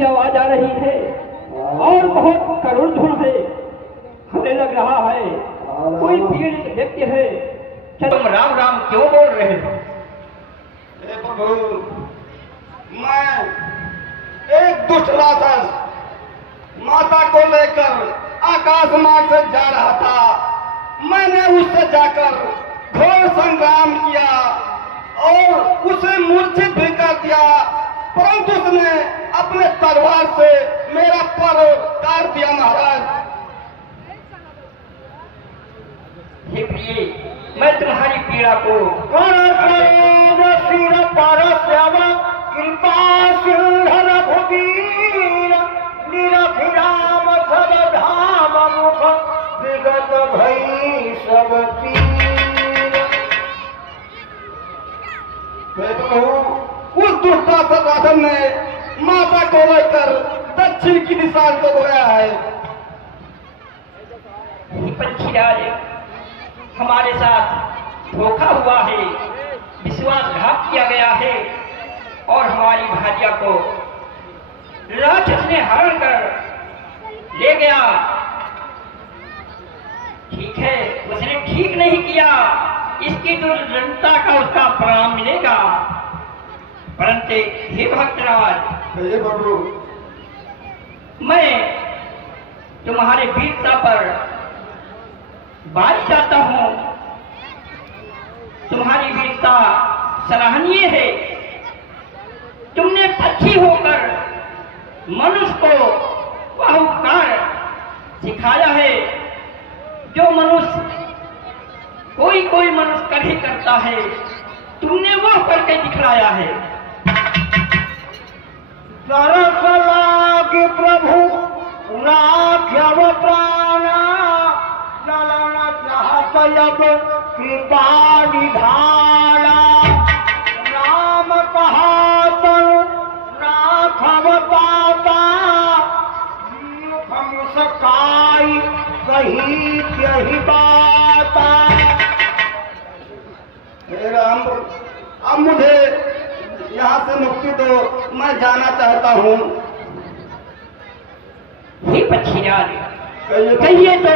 आवाज आ रही है और बहुत करुण धुन है। हमें लग रहा है कोई पीड़ित व्यक्ति है। तुम राम राम क्यों बोल रहे हो? प्रभु, मैं एक दुष्ट राक्षस माता को लेकर आकाश मार्ग से जा रहा था। मैंने उससे जाकर घोर संग्राम किया और उसे मूर्छित भी कर दिया, परंतु उसने अपने तलवार से मेरा पर काट दिया। महाराज, हे प्रिय, मैं तुम्हारी पीड़ा को कृपा सिंधन भुवीर निरभिराम सब धाम मुख विगत भई सब उस दुष्टासन ने माता को लेकर दक्षिण की दिशा को धोया है। पंछीराज, हमारे साथ धोखा हुआ है, विश्वासघात किया गया है और हमारी भार्या को राक्षस ने हरण कर ले गया। ठीक है, उसने ठीक नहीं किया, इसकी दुर्जनता का उसका परिणाम मिलेगा। परंतु हे भक्तराज, मैं तुम्हारे वीरता पर बारी जाता हूं। तुम्हारी वीरता सराहनीय है। तुमने पक्षी होकर मनुष्य को वह उपकार सिखाया है जो मनुष्य कोई मनुष्य कर ही करता है। तुमने वह करके दिखलाया है। तरस लागे प्रभु राघव प्राणा, ललना चाहत अब कृपा निधाना। राम कहा तनु राघव पाता, हम सकाई कही यही बाता। राम, अब मुझे यहाँ से मुक्ति दो, मैं जाना चाहता हूँ। हे पक्षीराज, कहिए तो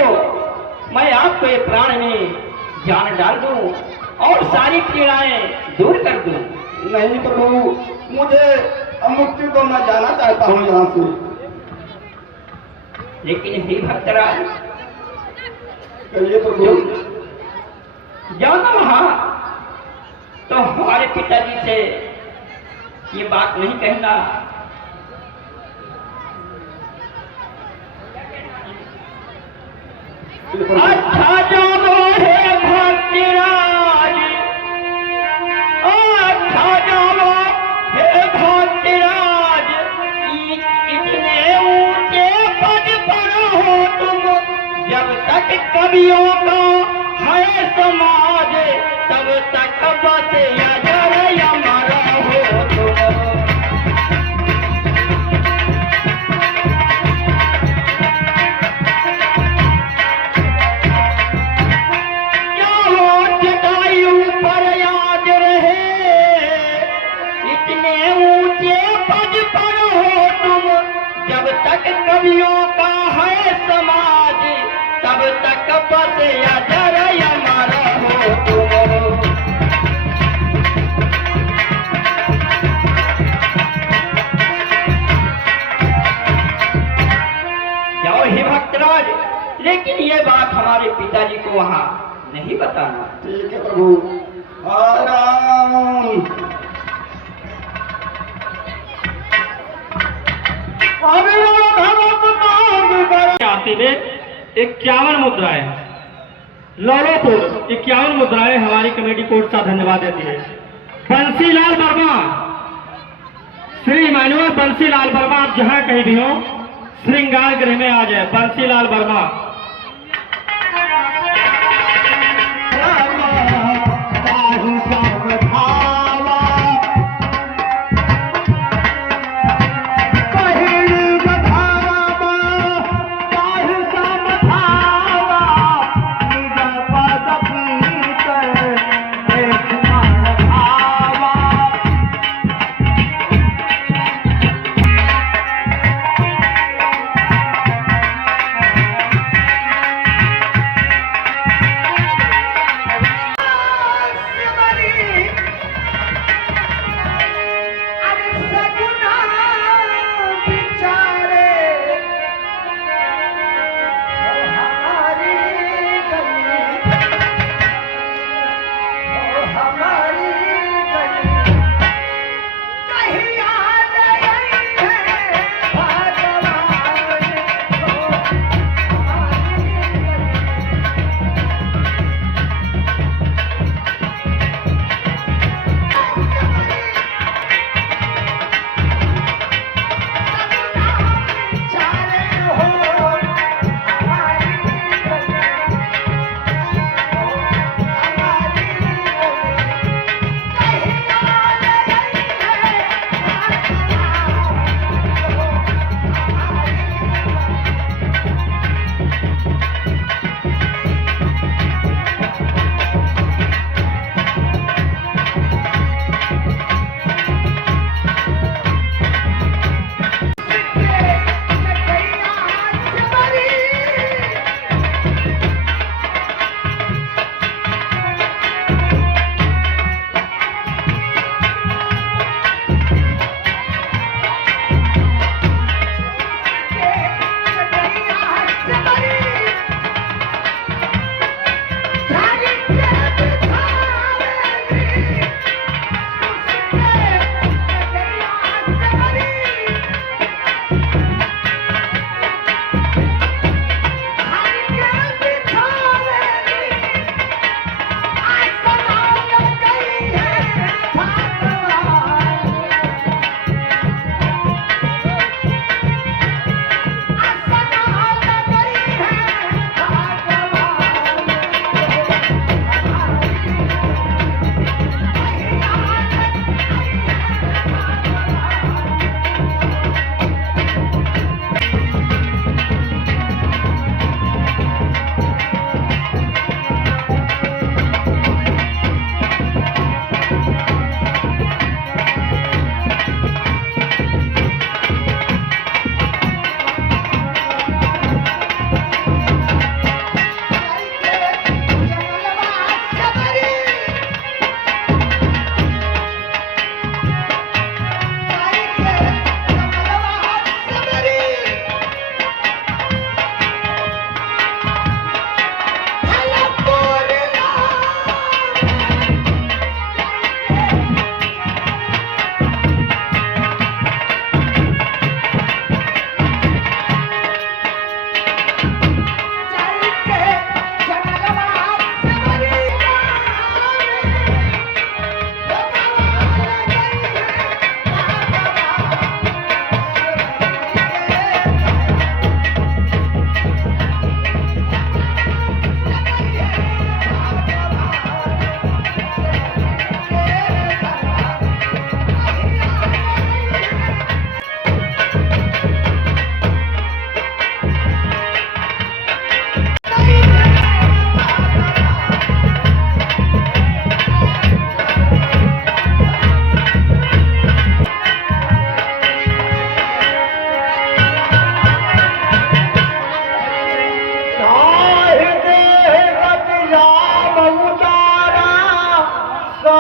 मैं आपके प्राण में जान डाल दूं और सारी पीड़ाएं दूर कर दूं। नहीं प्रभु, मुझे मुक्ति दो, मैं जाना चाहता हूँ यहाँ से। लेकिन हे भक्तराज, कहिए प्रभु। जाना वहां तो हमारे पिताजी से ये बात नहीं कहना। अच्छा जानो हे भक्तराज, अच्छा जानो हे भक्तराज, इतने ऊंचे पद पर हो तुम, जब तक कवियों का है समाज, तब तक बस अजर अमर हो तुम। कवियों का है समाज, तब तक बस अजर अमर हो तुम। जाओ हे भक्तराज, लेकिन ये बात हमारे पिताजी को वहां नहीं बताना। ठीक है प्रभु। आराम। आते में 51 मुद्राएं, लौलोपुर 51 मुद्राएं हमारी कमेटी को उत्साह धन्यवाद देती है। बंसीलाल वर्मा, श्री मैनुअल बंसीलाल वर्मा, आप जहां कहीं भी हो श्रृंगार गृह में आ जाए। बंसीलाल वर्मा।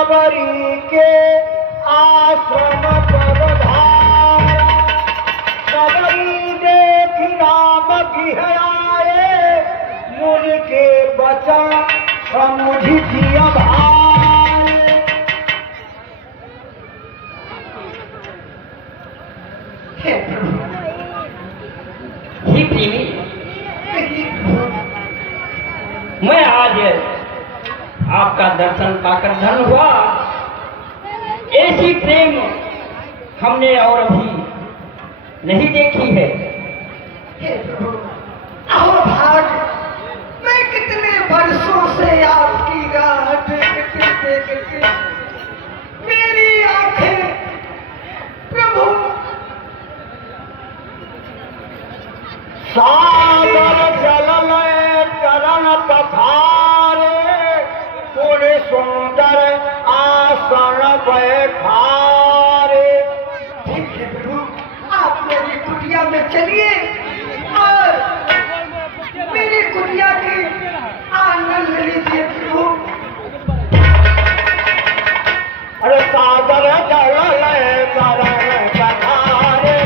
सबरी के आश्रम पधारा, सबरी देख राम की आए, मुनि के बचन समुझी दिया भाई। हे प्रभु, हे प्रेमी, मैं आज आपका दर्शन पाकर धन हुआ। ऐसी प्रेम हमने और अभी नहीं देखी है। हे प्रभु, आओ भाग, मैं कितने वर्षों से आपकी राह देखते देखते मेरी आंखें प्रभु सागर जल में चरण पधारे, पूरे सुंदर आसन बैठारे। ठीक है प्रभु, आप मेरी कुटिया में चलिए और मेरी कुटिया के आनंद लीजिए प्रभु। अरे सागर जल में चरण पधारे,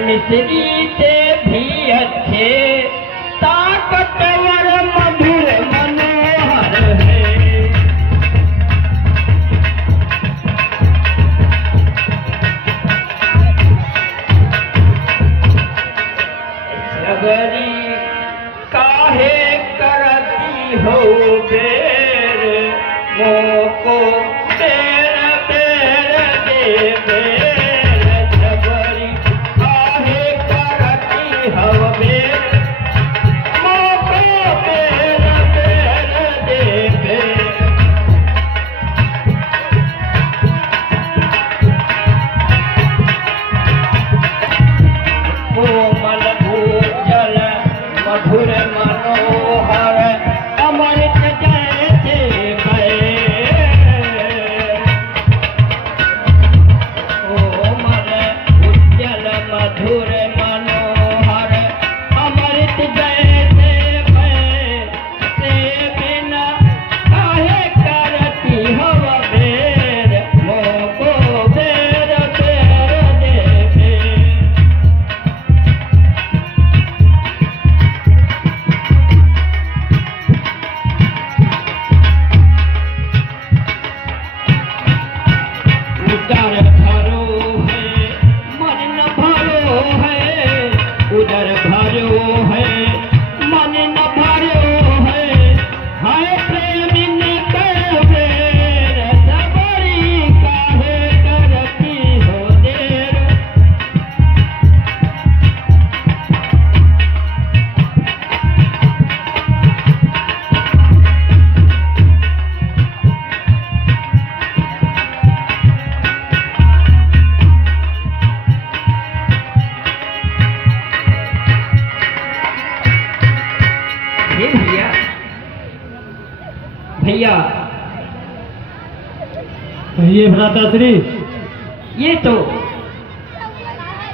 मिश्रीते भी अच्छे, ताकतवर मधुर मनोहर है। सबरी काहे करती हो बेर, मोको बेर बेर दे बेर। भैया ये भ्राताश्री, ये तो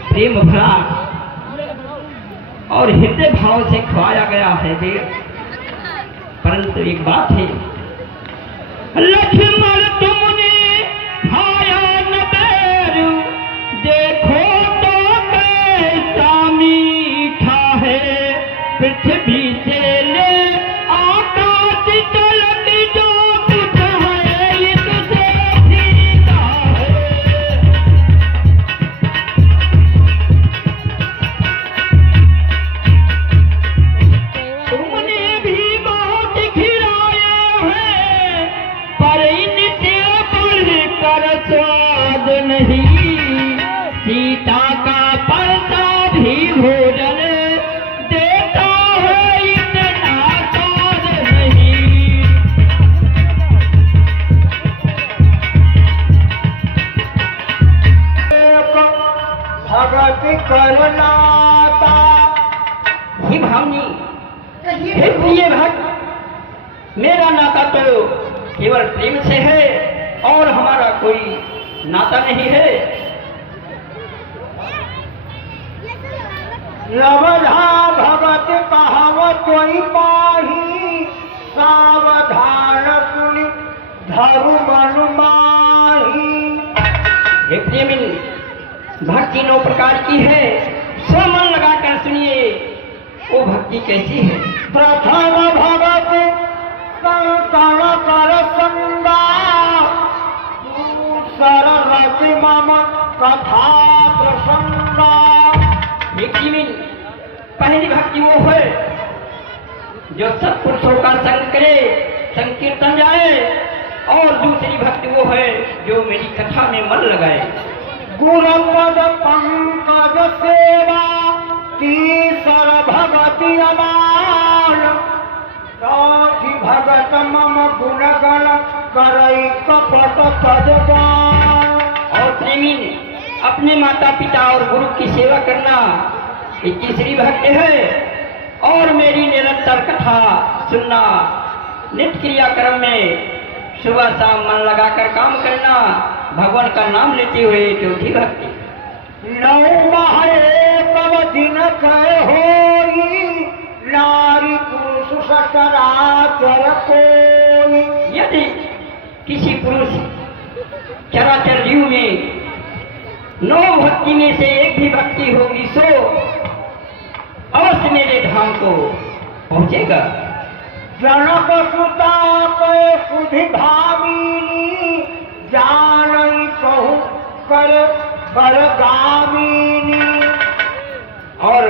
प्रेम भरा और हृदय भाव से खवाया गया है देव, परंतु एक बात है, लक्ष्मण तुमने खाया न बैर, देखो तो कैसा मीठा है, पृथ्वी से ले आकाश तलक जो कुछ है, इससे सीधा है। तुमने भी महामुनि, हे प्रिय भक्त, मेरा नाता तो केवल प्रेम से है और हमारा कोई नाता नहीं है। लवधा भगत कहावत कोई पाही, सावधान सुनि धर्म अनुमाही। हे प्रेमिन, भक्ति 9 प्रकार की है, सो मन लगाकर सुनिए वो भक्ति कैसी है। प्रथम भगत संतन कर संगा, दूसर रति मम कथा प्रसंगा। हे प्रेमिन, पहली भक्ति वो है जो सत्पुरुषों का संग करे, संकीर्तन जाए, और दूसरी भक्ति वो है जो मेरी कथा में मन लगाए। गुरुपद पंकज सेवा, तीसर भगति अमान, चौथी भगत मम गुण गण करई कपट पदगान। और प्रेमी अपने माता पिता और गुरु की सेवा करना ये तीसरी भक्ति है। और मेरी निरंतर कथा सुनना, नित्य क्रियाक्रम में सुबह शाम मन लगाकर काम करना, भगवान का नाम लेते हुए चौथी भक्ति। 9 माह एक दिन कह होई, नारी पुरुष सचराचर कोई। यदि किसी पुरुष चराचर जीव में 9 भक्ति में से एक भी भक्ति होगी सो अवश्य मेरे धाम को पहुंचेगा। जनक सुता के सुधि भामिनी, जानई कहू कर बलगामिनी। और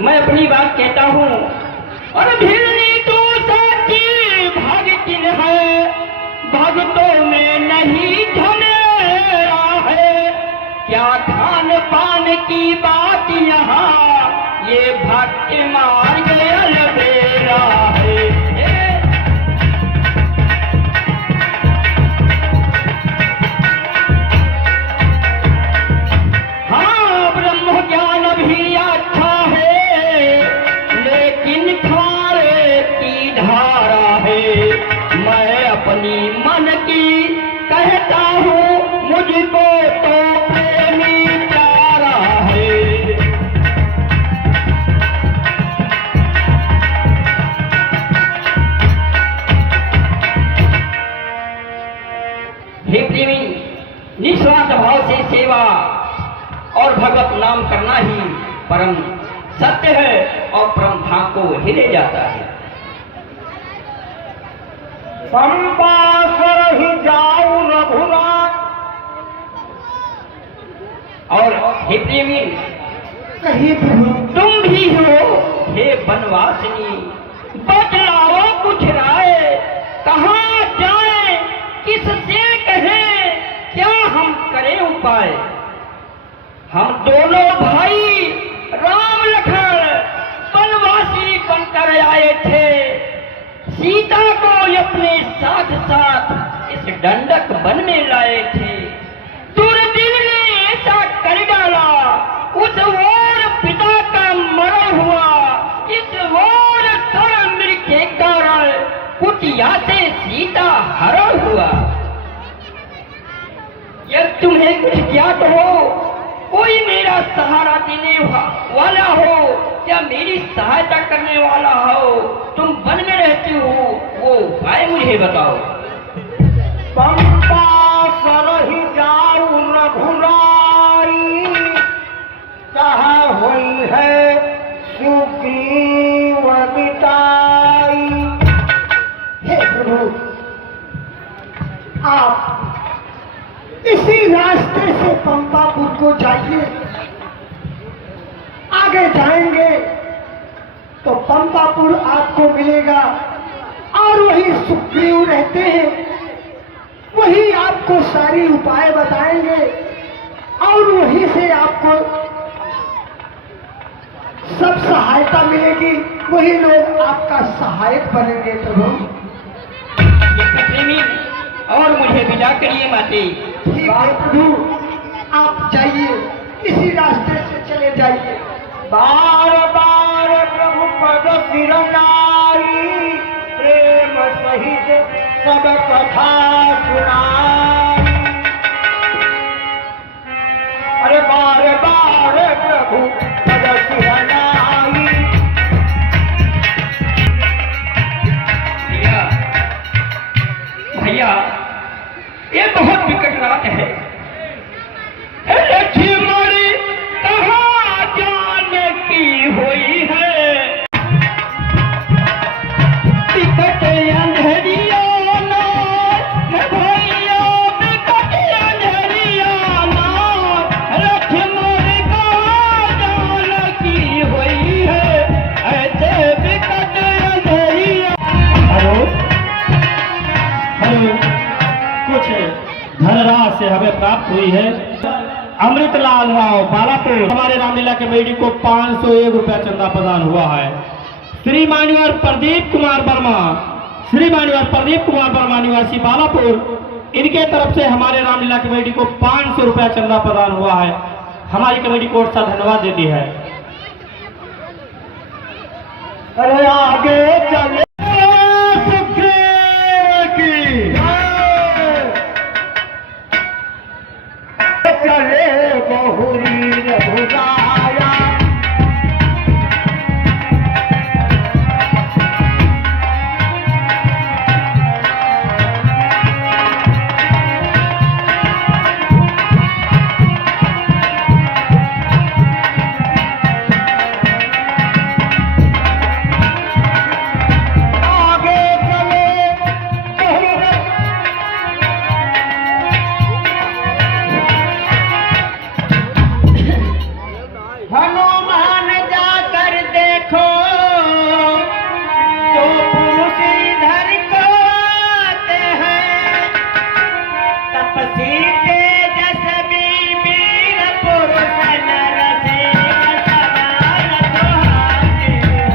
मैं अपनी बात कहता हूँ, और भिड़नी तो सच्ची भक्तिन है, भक्तों में नहीं झमेरा है। क्या खान पान की बात यहाँ, ये भक्ति मार्ग अलबेला है। हाँ, ब्रह्म ज्ञान भी अच्छा है, लेकिन खारे की धारा है। मैं अपनी मन की कहता हूँ, मुझको तो प्रेमी प्यारा है। हे प्रेमी, निस्वार्थ भाव से सेवा और भगवत नाम करना ही परम सत्य है और परम धाम को ही ले जाता है। संपासर ही जाऊ रघुनाथ। और हे प्रेमी, कहीं प्रभु तुम भी हो हे बनवासिनी, बतलाओ कुछ राय, कहाँ जाए किससे कहे, क्या हम करें उपाय। हम दोनों भाई राम लखन बनवासी बनकर आए थे, सीता को अपने साथ साथ इस दंडक वन में लाए थे। दुर्दिन ने ऐसा कर डाला, उस ओर पिता का मरा हुआ, इस ओर धर्म के कारण कुटिया से सीता हरा हुआ। यदि तुम्हें कुछ ज्ञात हो, कोई मेरा सहारा देने वाला हो या मेरी सहायता करने वाला हो, तुम वन में रहती हो, वो उपाय मुझे बताओ। पंपा सरहि जाऊ रघुराई, कहा हुई है सुग्रीव बिताई। हे प्रभु, आप इसी रास्ते से पंपापुर को जाइए। आगे जाएंगे तो पंपापुर आपको मिलेगा, और वही सुग्रीव रहते हैं, वही आपको सारी उपाय बताएंगे, और वही से आपको सब सहायता मिलेगी। वही लोग आपका सहायक बनेंगे प्रभु। प्रेमी, और मुझे विदा करिए माते। ठीक है प्रभु, आप जाइए, इसी रास्ते से चले जाइए। बार बार सब कथा सुनाई। अरे बार बार प्रभु पद सुनाई। भैया भैया ये बहुत विकट रात है। लक्ष्मण कहाँ जाने की हुई है। विकट अंधेरिया ना भैया, विकट अंधेरिया ना। लक्ष्मण कहाँ जाने की हुई है। ऐसे विकट अंधेरिया। हेलो हेलो, कुछ धनराशि से हमें प्राप्त हुई है। अमृतलाल राव बालापुर हमारे रामलीला कमेटी को 501 रुपया चंदा प्रदान हुआ है। श्री मान्यवर प्रदीप कुमार वर्मा निवासी बालापुर, इनके तरफ से हमारे रामलीला कमेटी को 500 रुपया चंदा प्रदान हुआ है। हमारी कमेटी को सा धन्यवाद देती है। अरे आगे चले चले बहुरी रघुराया। आगे चले हनुमान जाकर देखो तो पुरुष इधर को आते हैं। तपसी तेजस्वी वीर पुरुष नर सिंह सवार सुहाते हैं।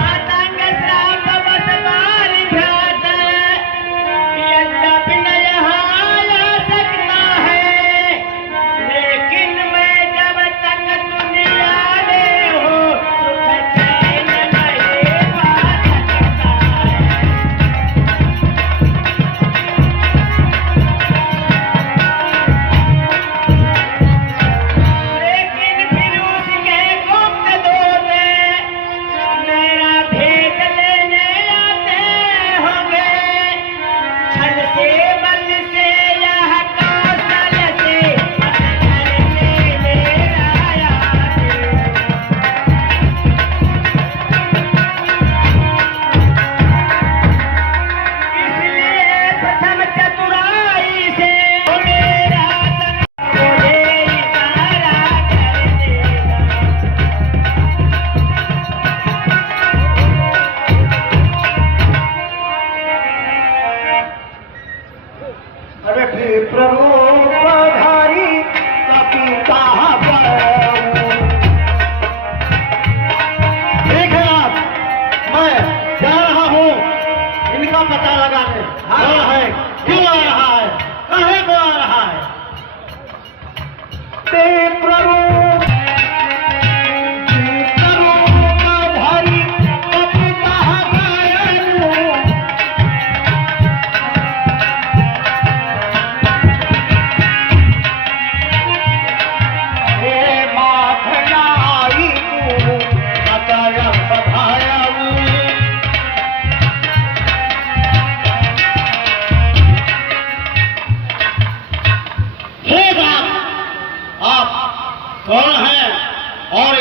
आतंक श्राप बस बार भ्रात, यद्यपि न यहाँ ला सकता है। लेकिन मैं जब तक दुनिया में हूँ, सुख चैन नहीं पा सकता है। लेकिन फिर उसके गुप्त दूत मेरा भेद लेने आते होंगे। छल से बल से यह कौशल से मत करते मेरा याद। इसलिए प्रथम चतुराई से मेरा संग मुझे इशारा कर देगा। अरे प्ररूपधारी कपि कहाँ पर। ठीक है आप, मैं जा रहा हूँ इनका पता लगाने। कौन है, क्यों आ रहा है, कहाँ को आ रहा है। प्ररूपधारी कपि कहाँ पर। हे माखनाई तू अतरम बधायऊ। हे बाप, आप कौन हैं और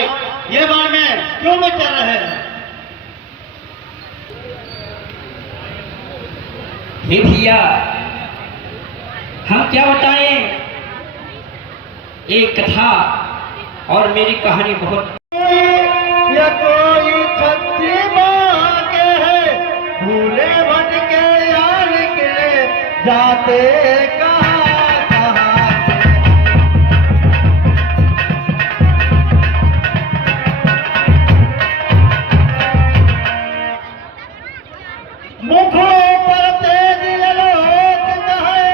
ये बार में क्यों में चल रहे हैं। हे भैया हम क्या बताएं। एक कथा और मेरी कहानी बहुत। ये कोई छत्री मांगे है, भूले भटके या निकले जाते कहाँ कहाँ से। मुखों पर तेज आलोक है,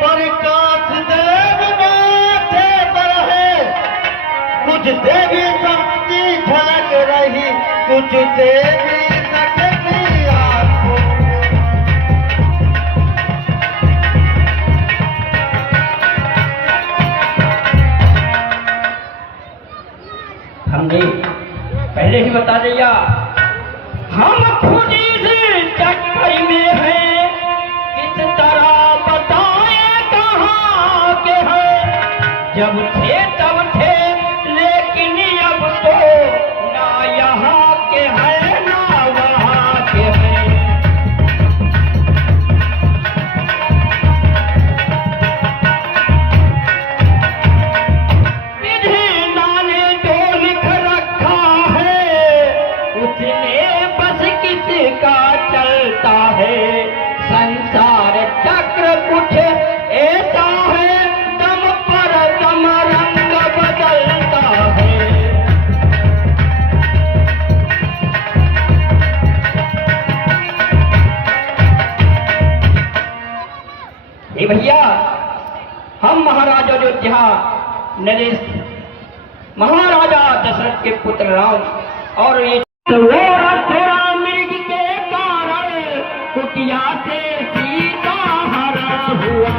पर कांच देव माथे पर है। कुछ कुछ देवी शक्ति झलक रही, कुछ देवी शक्ति आपको। हमने पहले ही बता दिया, हम खुद इस चक्कर में हैं, किस तरह बताए कहाँ के हैं। जब थे तब थे, लेकिन अब तो ना यहाँ के हैं ना वहाँ के हैं। विधाता ने जो लिख रखा है, उसने बस किसका चलता है। संसार चक्र कुछ ऐसा है, दम पर दम रंग बदलता है। ए भैया, हम महाराजा अयोध्या नरेश महाराजा दशरथ के पुत्र राम और ये थोड़ा मृग के कारण कुटिया से सीता हरा हुआ।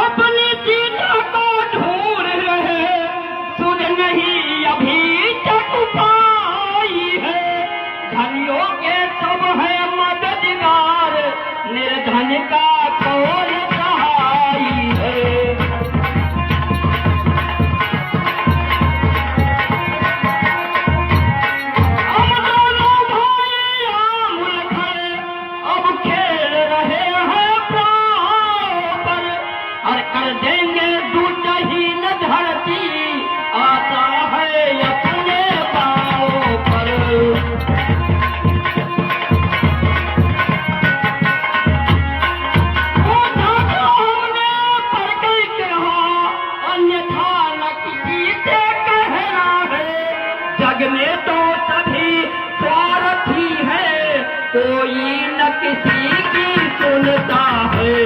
अपनी सीता को ढूंढ रहे, सुन नहीं अभी तक पाई है। धनियों के सब है मददगार, निर्धन का कौन सहाय है। हम दोनों भाई आमुल खड़े, अब खेल रहे हैं प्राणों पर, और कर देंगे दूतहीन धरती, आता है अपने पाँव पर। जग में तो सभी स्वार्थी है, कोई न किसी की सुनता है।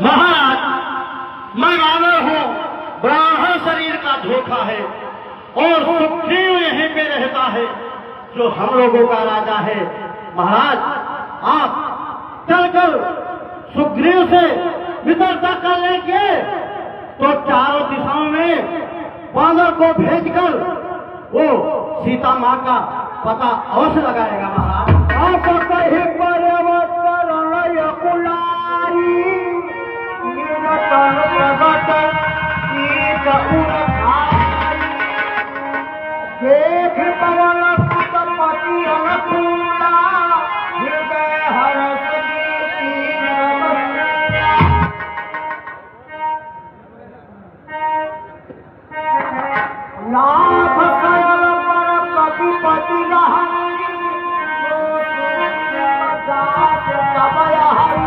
महाराज, मैं रावण हूँ, ब्राह्मण शरीर का धोखा है, और सुग्रीव यहीं पे रहता है, जो हम लोगों का राजा है। महाराज, आप चलकर सुग्रीव से मित्रता कर लेंगे तो चारों दिशाओं में वानर को भेजकर वो सीता माँ का पता अवश्य लगाएगा। महाराज, आप कहीं पर्वत देख पवन सुतपति अनुकूला, हृदय हर्ष गीति नाथ कयल पर कपिपति रहई, दास तबय हरि।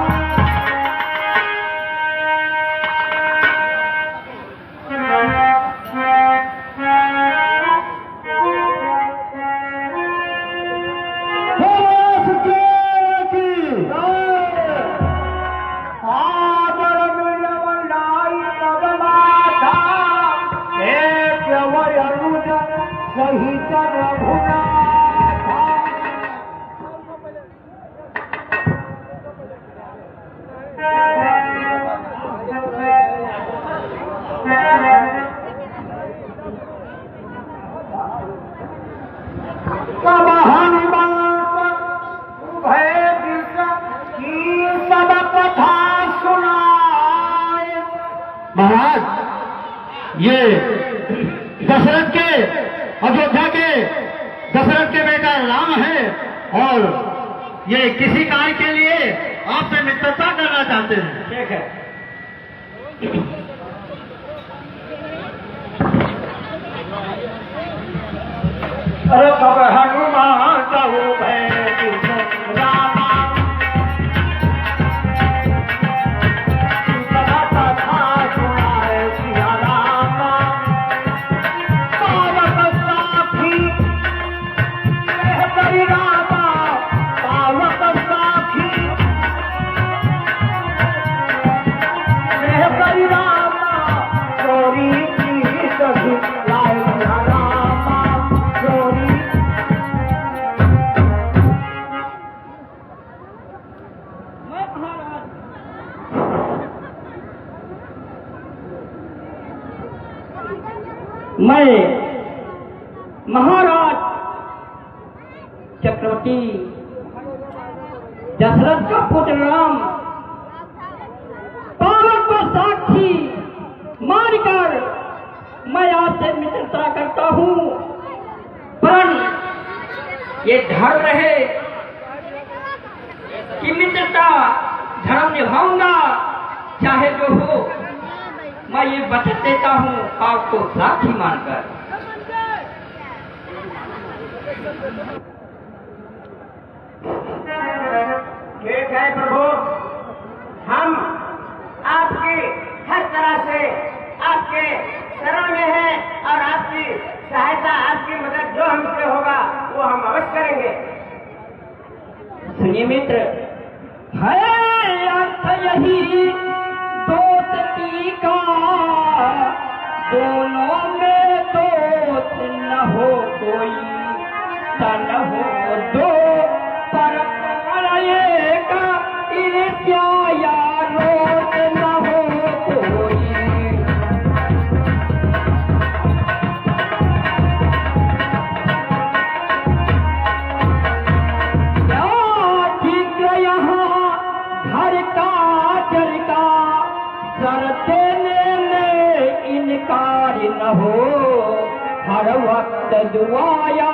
महाराज, ये दशरथ के, अयोध्या के दशरथ के बेटा राम है, और ये किसी कार्य के लिए आपसे मित्रता करना चाहते हैं। ठीक है। अरे कब हनुमान कहू भय रामा, कथा सुनाए सिया रामा। मैं महाराज चक्रवर्ती दशरथ का पुत्र राम पावन को साक्षी मानकर मैं आपसे मित्रता करता हूँ, पर ये धर्म रहे कि मित्रता धर्म निभाऊंगा, चाहे जो हो। मैं ये वचन देता हूँ आपको साक्षी मानकर। ठीक है प्रभु, हम आपकी हर तरह से आपके शरण में हैं और आपकी सहायता, आपकी मदद जो हमसे होगा वो हम अवश्य करेंगे। सुनिए मित्र, है अर्थ यही दोस्ती का, दोनों में दोस्त न हो कोई, तन हो दो पर एक ईर्ष्या या रोष न हो कोई। न हो हर वक्त दुआया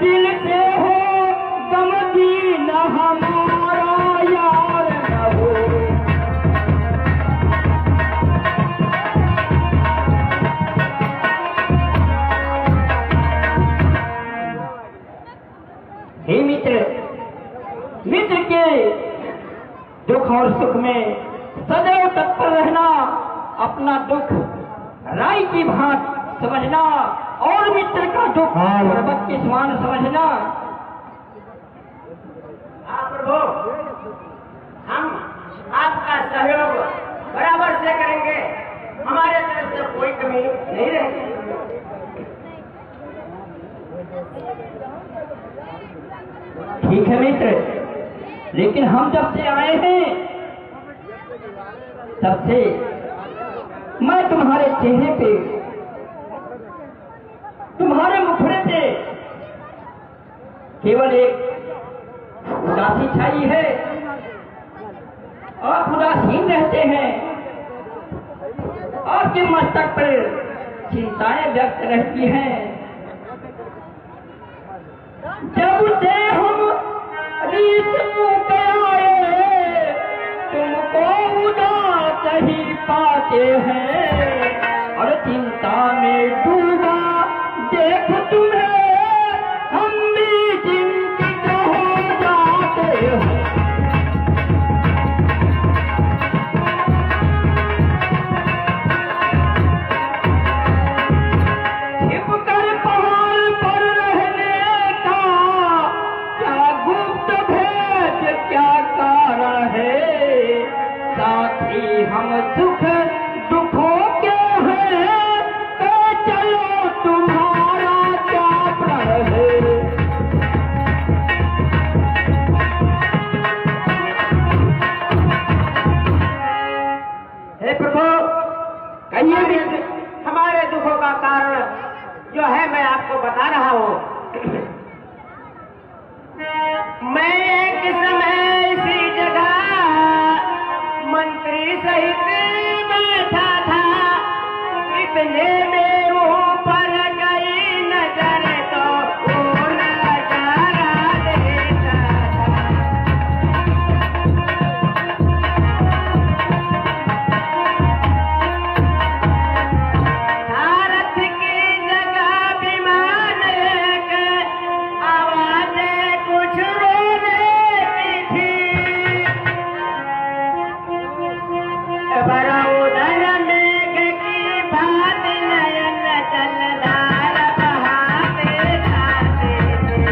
दिल से हो गमगीन हमारा यार न हो। हे मित्र, मित्र के दुख और सुख में सदैव तत्पर रहना, अपना दुख राई की भांति समझना और मित्र का दुख पर्वत के समान समझना। हाँ प्रभु, हम आपका सहयोग बराबर से करेंगे, हमारे तरफ से कोई कमी नहीं रहेगी। ठीक है मित्र, लेकिन हम जब से आए हैं तब से मैं तुम्हारे चेहरे पे, तुम्हारे मुखड़े पे केवल एक उदासी छाई है। आप उदासीन रहते हैं, आपके मस्तक पर चिंताएं व्यक्त रहती हैं। जब से हम रीत आए तुमको उदास ही पाते हैं, और चिंता में डूबा देख तुम्हें हम भी चिंतित हो जाते हैं। छिप कर पहाड़ पर रहने का क्या गुप्त भेद, क्या कारण है, साथी हम सुख दुखों के हैं, तो चलो तुम्हारा क्या प्रण है। हे प्रभु, कहिए भी हमारे दुखों का कारण जो है मैं आपको बता रहा हूँ। मैं एक समय इसी जगह मंत्री सहित बैठा था, इतने में ऊपर गई नजर तो वो नजारा देखा था। भारत की जगह विमान एक आवाजें कुछ रोने की थी। बड़ा उधर मेघ की बात नयन जलधार बहाते जाते थे।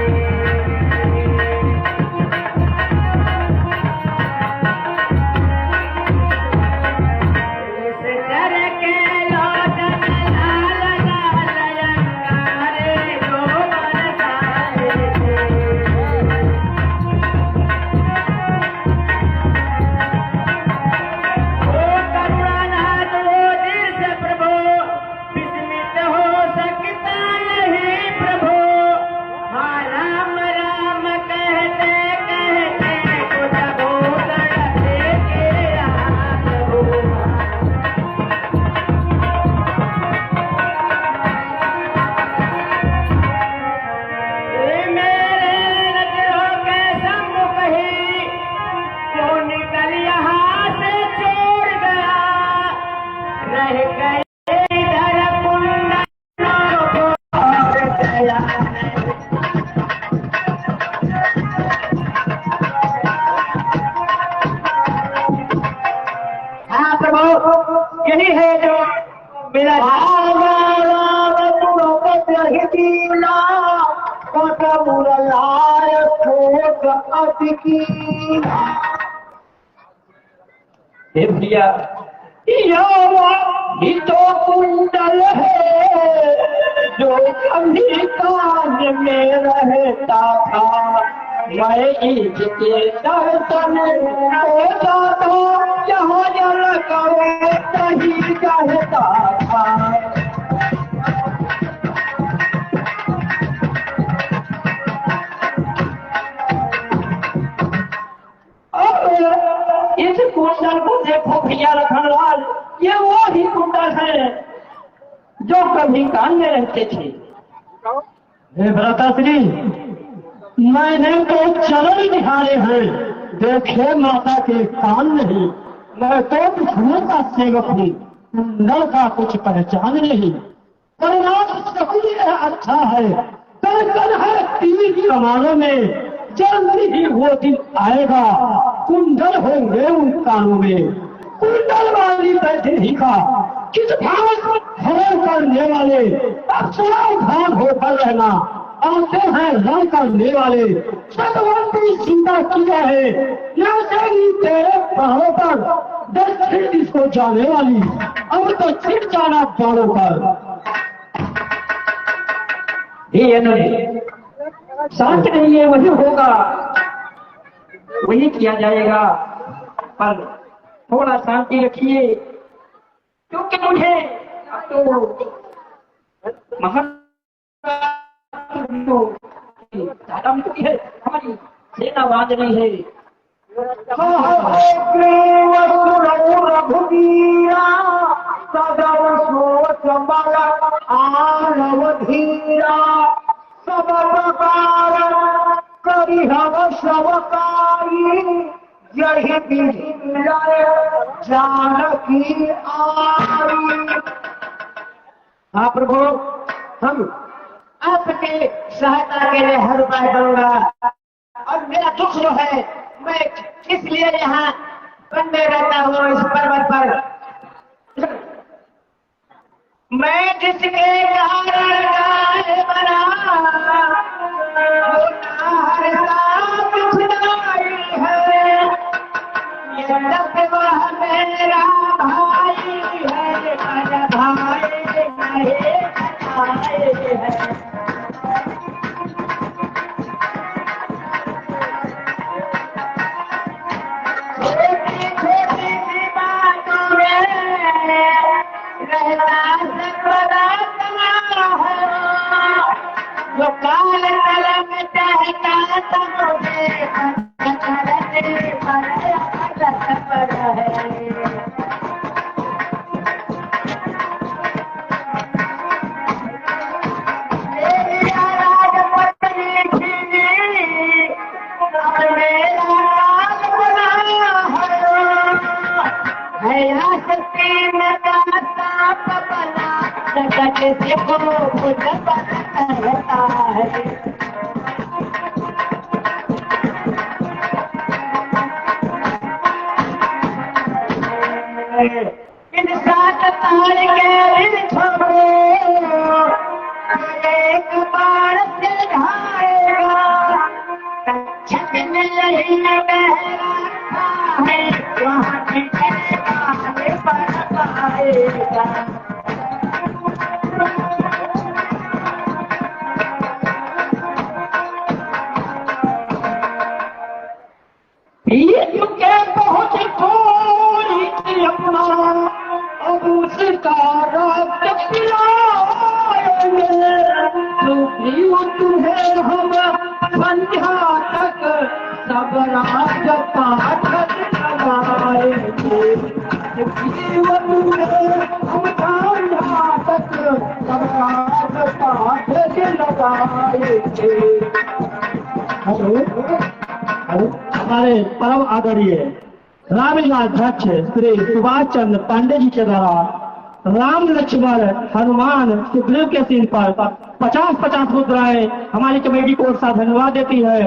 इस चर के लोटन लाल लाल अंगारे जो बरसाते थे। ओ करुणा प्रभु यही है जो मेरा हे भैया ये तो कुंडल है जो कभी कान में रहता था, मैं इसके दर्शन हो जाता जहाँ जल करो सही कहता था। इस कुंडल को देखो भैया लखनलाल, ये वो ही कुंडल है जो कभी कान में रहते थे। हे भ्राताश्री, मैंने तो चरण निहारे हैं, देखे माता के कान नहीं। मैं तो विष्णु का सेवक हूँ, कुंडल का कुछ पहचान नहीं। परिणाम सही है, अच्छा है, कल है तीर कमानों में, जल्दी ही वो दिन आएगा, कुंडल होंगे उन कानों में। कुंडल वाली बैठे ही का किस भाव हरण करने वाले अक्षराधान होकर रहना, आते हैं रण करने वाले। सतवंती सीता किया है जाएगी तेरे पहाड़ों पर, दक्षिण दिशा जाने वाली, अब तो छिट जाना बाणों पर। शांत रहिए, वही होगा, वही किया जाएगा, पर थोड़ा शांति रखिए, क्योंकि मुझे अब तो ज्यादा मुक्ति है, हमारी सेना बांध रही है। रघुवीरा सदव सोच बल आनव धीरा, सब प्रकार करी हम सबकारी, यही विधि जानकी आरी। हाँ प्रभु, हम आपके सहायता के लिए हर उपाय करूंगा, और मेरा दुख जो है मैं इसलिए यहाँ बंदे रहता हूँ इस पर्वत पर। मैं जिसके कारण गाय बना, हर साथ छुड़ाई है, ये सब वह मेरा भाई है, मेरा भाई नहीं है। जो काल तल में चाहता तब इन सात तार के छोड़ो, एक बार से ढाएगा, छत में यही बहरा है, वहाँ पर पाएगा। बहुत थोड़ी थी अपना, अब उसका रक्त पिलाएंगे, तुम्हें हम संध्या तक सब राज पाठ लगाएंगे, हम संध्या तक सब राज पाठ लगाएंगे। हमारे परम आदरणीय रामलीलाध्यक्ष श्री सुभाष चंद्र पांडे जी के द्वारा राम लक्ष्मण हनुमान सुग्रीव के सीन पर 50-50 मुद्राएं हमारी कमेटी को साथ धन्यवाद देती है।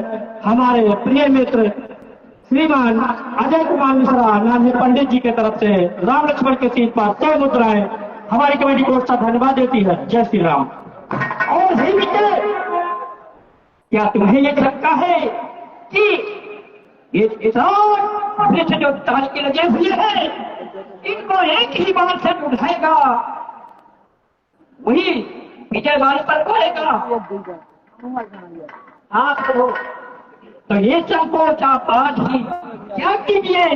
हमारे प्रिय मित्र श्रीमान अजय कुमार मिश्रा नाम पंडित जी के तरफ से राम लक्ष्मण के सीट पर 100 मुद्राएं हमारी कमेटी को अच्छा धन्यवाद देती है। जय श्री राम। और ही मित्र, क्या तुम्हें ये लगता है कि ये किसान अपने से जो ताल के लगे हुए हैं इनको एक ही बार से उठाएगा वही विजय बाल पर पाएगा? आप तो ये संकोच आप आज ही क्या कीजिए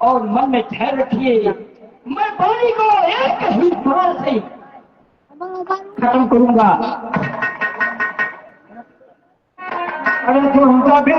और मन में धैर्य रखिए, मैं पानी को एक ही बार से खत्म करूंगा। अरे तुम कभी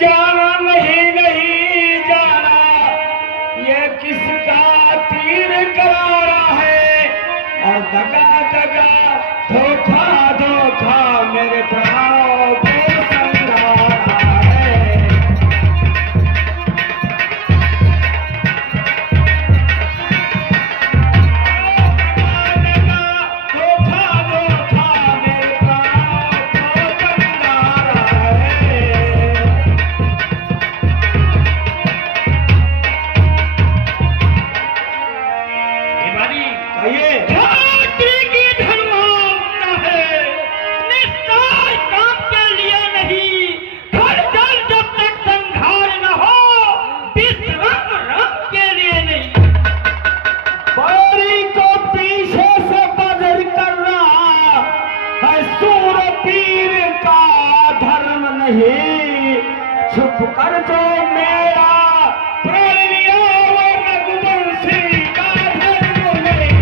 जाना नहीं जाना, ये किसका तीर करारा है और दगा धोखा मेरे प्राणों को संघारा है। धोखा मेरे प्राणों को संघारा है। छुप कर जो मेरा प्राण लिया वो रघुवंशी का धर्म नहीं।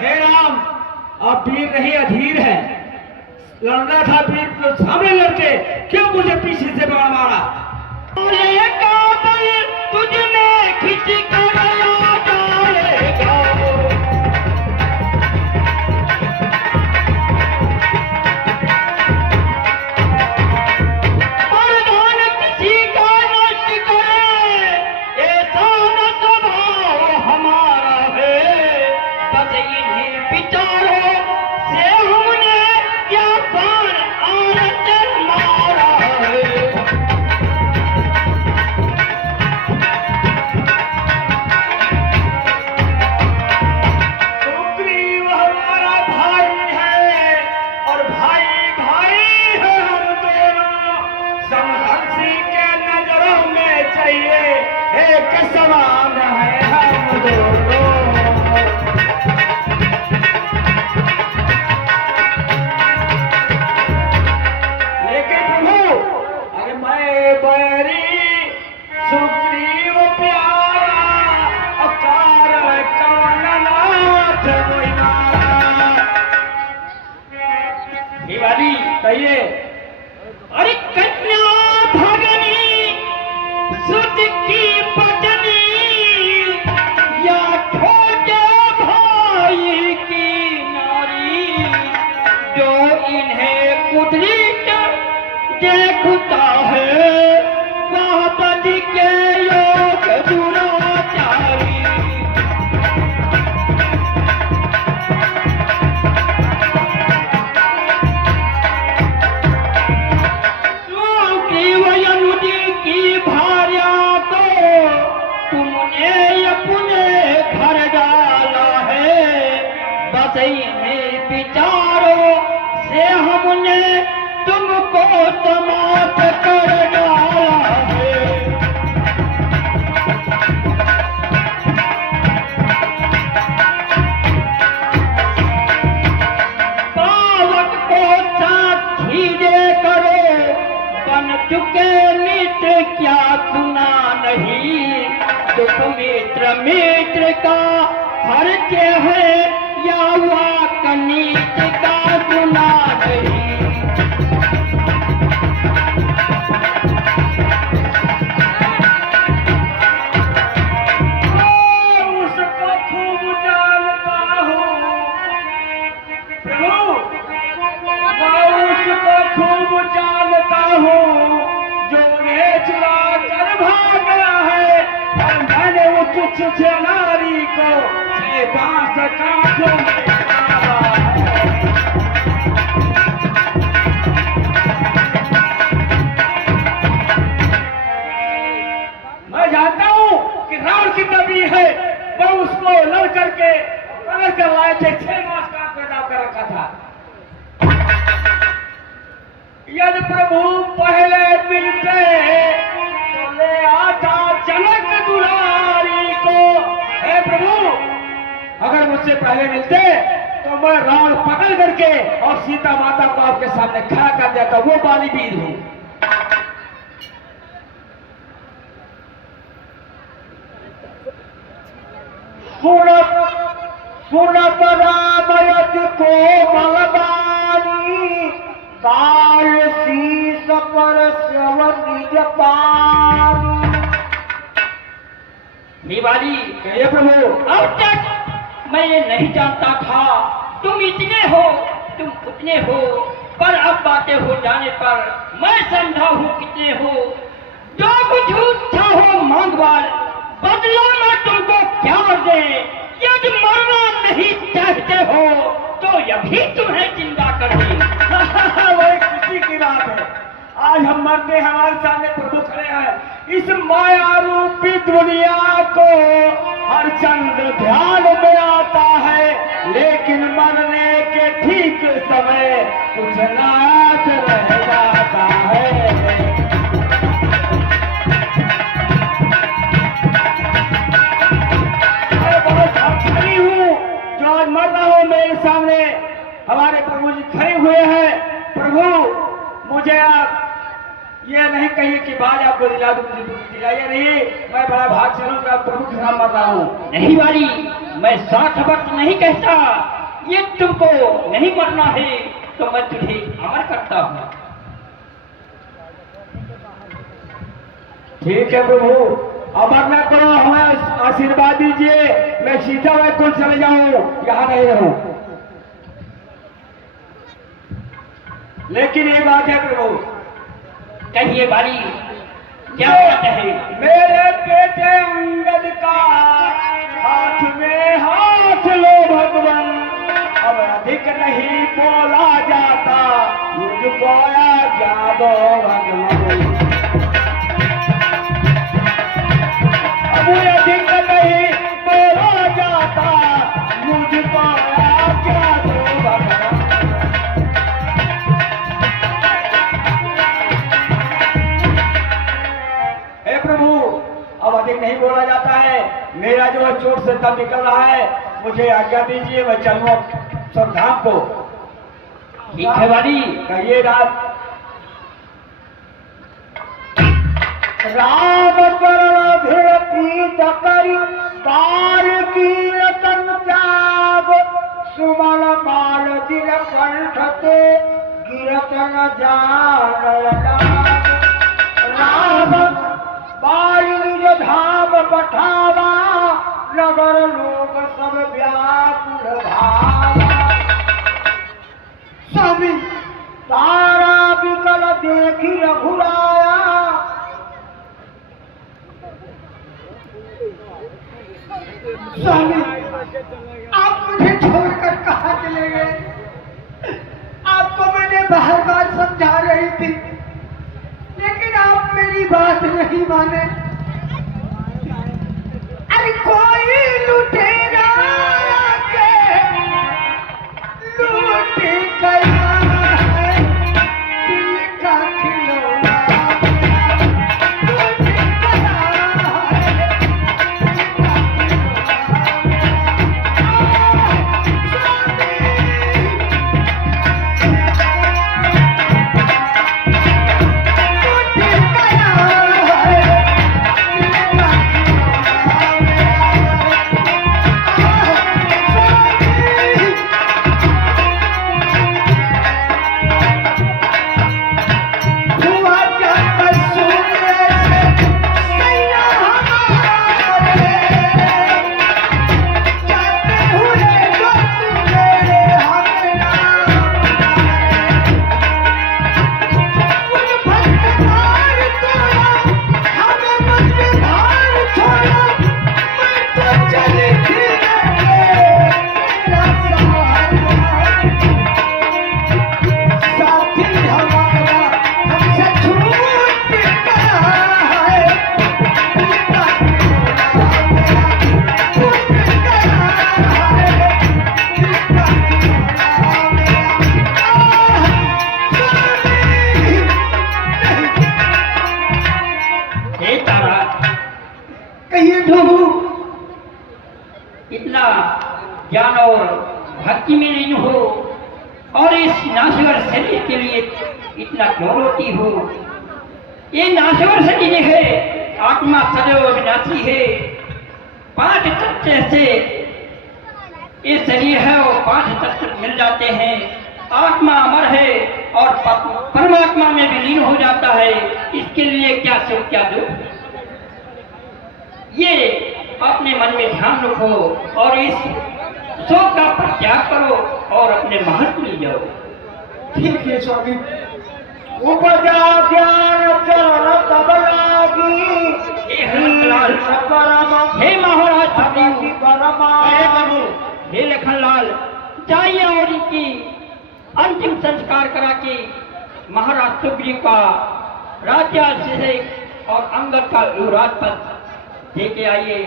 हे राम, आप वीर नहीं अधीर है। लड़ना था वीर तो सामने लड़के, क्यों मुझे पीछे से बड़ा मारा? तुझने खिंच कर बस इन्हीं विचारों से हमने तुमको समाप्त कर डाला है। बालक को साक्षी दे करो बन चुके मित्र क्या सुना नहीं। दुख मित्र मित्र का हर है या वाकनीत का सुना नहीं। उसको खूब जानता हूँ प्रभु, मैं उसको खूब जानता हूँ जो ने चुरा कर भागा है। और मैंने वो तुच्छ नारी को छह बांस कांखों में डाला है। मैं जानता हूँ कि रावण कितना वीर है। मैं उसको लड़ करके पकड़ कर लाए थे, 6 मास का पैदा कर रखा था। यदि प्रभु पहले मिलते तो ले आता जनक दुलारी को। हे प्रभु, अगर मुझसे पहले मिलते तो मैं रावण पकड़ करके और सीता माता को आपके सामने खड़ा कर देता। वो बाली वीर हूँ। सुनत रामयत को बलवानी काल शीस पर स्यव निज पानी। निवाली ये प्रभु, अब तक मैं ये नहीं जानता था तुम इतने हो तुम उतने हो, पर अब बातें हो जाने पर मैं समझा हूँ कितने हो। जो कुछ अच्छा हो मांगवार बदला मैं तुमको क्या दे। यदि मरना नहीं चाहते हो तो यही तुम्हें जिंदा कर दी। वही खुशी की बात है। आज हम मरते हैं, हमारे सामने प्रभु खड़े हैं। इस माया रूपी दुनिया को हर चंद्र ध्यान में आता है, लेकिन मरने के ठीक समय कुछ नाच रह जाता है। जो आज मर रहा हूं, मेरे सामने हमारे प्रभु जी खड़े हुए हैं। प्रभु, मुझे आप ये नहीं कहिए कि बाज आपको दिला दूं, मुझे दुख दिलाइए नहीं। मैं बड़ा भाग चलूं कि आप प्रभु के साथ मर रहा हूं। नहीं वाली, मैं 60 वर्ष नहीं कहता। ये तुमको नहीं मरना है तो मैं तुझे अमर करता हूँ। ठीक है प्रभु, अमर न करो, हमें आशीर्वाद दीजिए। मैं सीता में कुल चले जाऊं, यहाँ नहीं रहूं। लेकिन ये बात है प्रभु, कहिए बारी, क्या बात है? मेरे बेटे अंगद का हाथ में हाथ लो भगवान। अब अधिक नहीं बोला जाता, मुझको आज्ञा दो भगवान। अब अधिक नहीं बोला जाता, मुझको आज्ञा दो भगवान। हे प्रभु, अब अधिक नहीं बोला जाता है। मेरा जो है चोट से दम निकल रहा है, मुझे आज्ञा दीजिए, मैं चलूं सब धाम को। ठीक है वाली, कहिए रात। राम चरण भिड़ प्रीत करी काल की रतन त्याग। सुमन माल दिल कंठते गिरत न जान। राम बाल निज धाम पठावा, नगर लोग सब व्याकुल भावा। स्वामी तारा विकल देखी रघुराया, स्वामी आप मुझे छोड़कर कहाँ चले गए? आपको मैंने बार बार समझा रही थी, लेकिन आप मेरी बात नहीं माने। अरे कोई लुटेरा के इतना ज्ञान और भक्ति में लीन हो और इस नाश्वर शरीर के लिए इतना क्यों रोती हो? ये नाश्वर शरीर है, आत्मा सदैव विनाशी है। 5 तत्व से ये शरीर है और 5 तत्व मिल जाते हैं। आत्मा अमर है और परमात्मा में विलीन हो जाता है। इसके लिए क्या सुख क्या दुख, ये अपने मन में ध्यान रखो और इस शोक का परित्याग करो और अपने महल में जाओ। ठीक है स्वामी। उपजा ज्ञान चरण तब लागी, हे हनुमलाल, हे महाराज सुग्रीव, हे लखनलाल, जाइए और इनकी अंतिम संस्कार करा के महाराज सुग्रीव का राज्याभिषेक और अंगद का युवराज पद दे के आइए।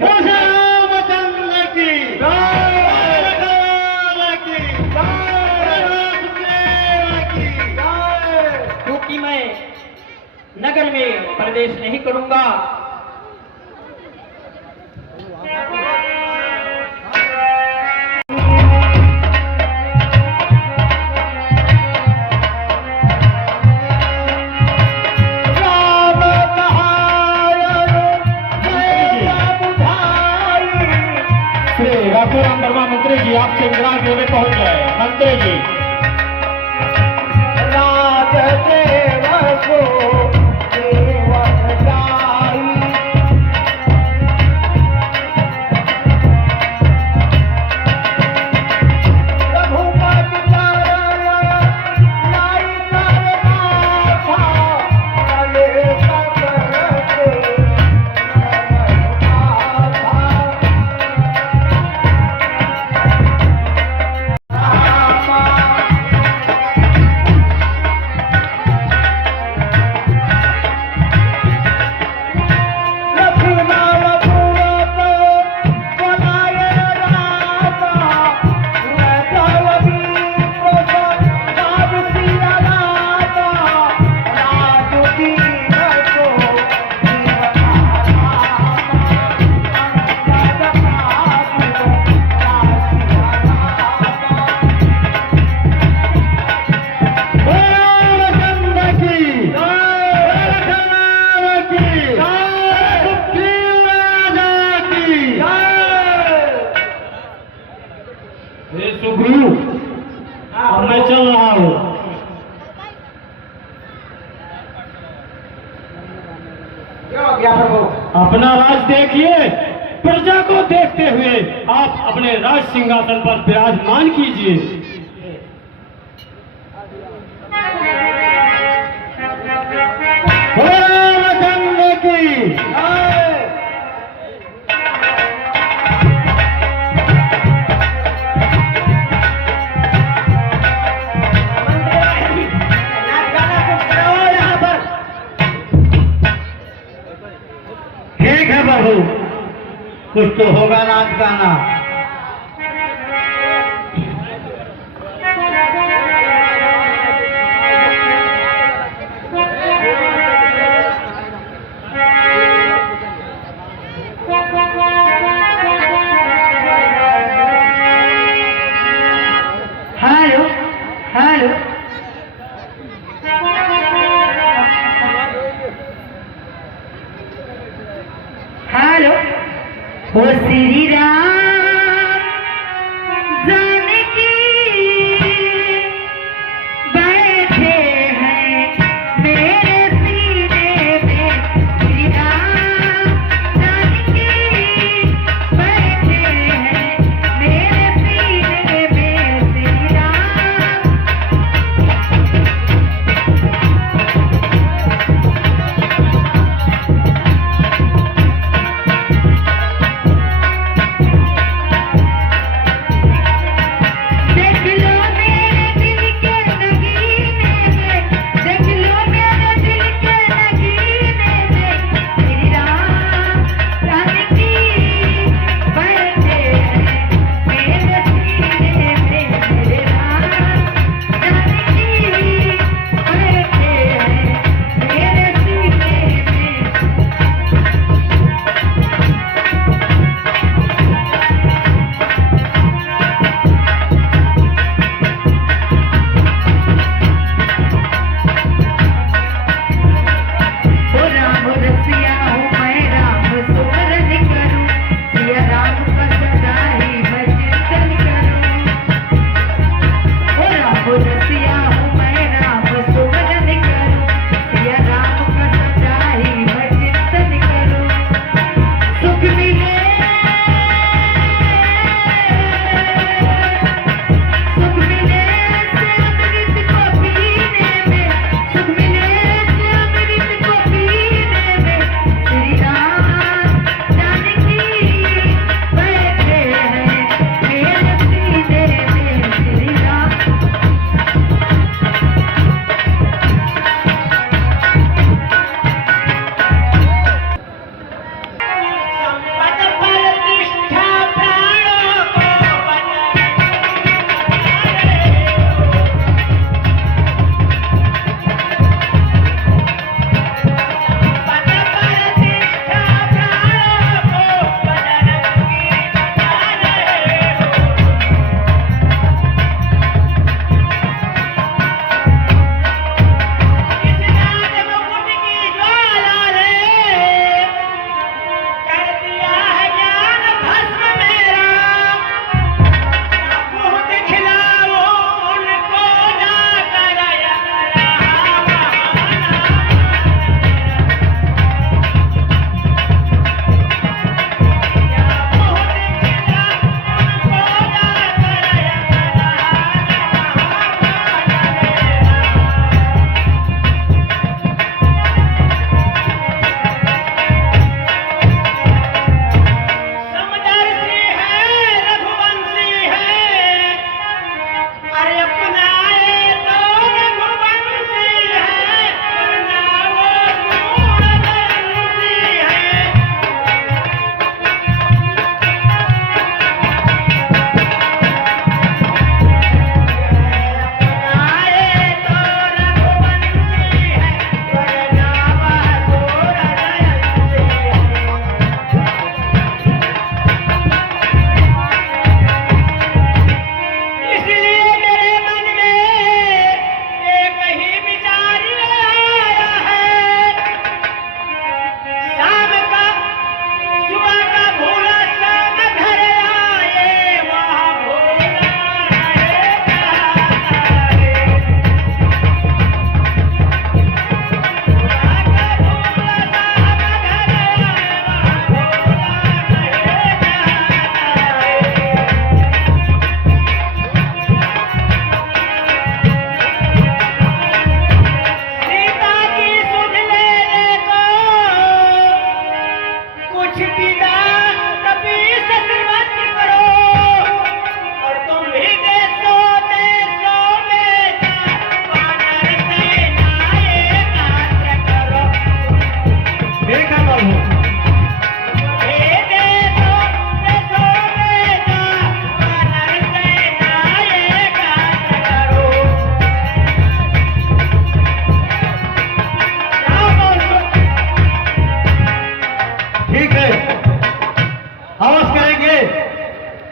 रामचंद्र की क्योंकि मैं नगर में प्रवेश नहीं करूंगा। राम वर्मा मंत्री जी आपसे विराट में पहुंच गए। मंत्री जी राज देव को देव जाई, रघुपति चरण लाई कर माथा, चले सकर के सुग्रीव, अब मैं चल रहा हूँ। अपना राज देखिए, प्रजा को देखते हुए आप अपने राज सिंहासन पर विराजमान कीजिए। रामचंद्र की ठीक है बहू, कुछ तो होगा नाच गाना। हेलो हेलो, हेलो, ओ श्री राम जानकी बैठे हैं मेरे सीने में, श्री राम जानकी बैठे हैं मेरे सीने में, श्री राम।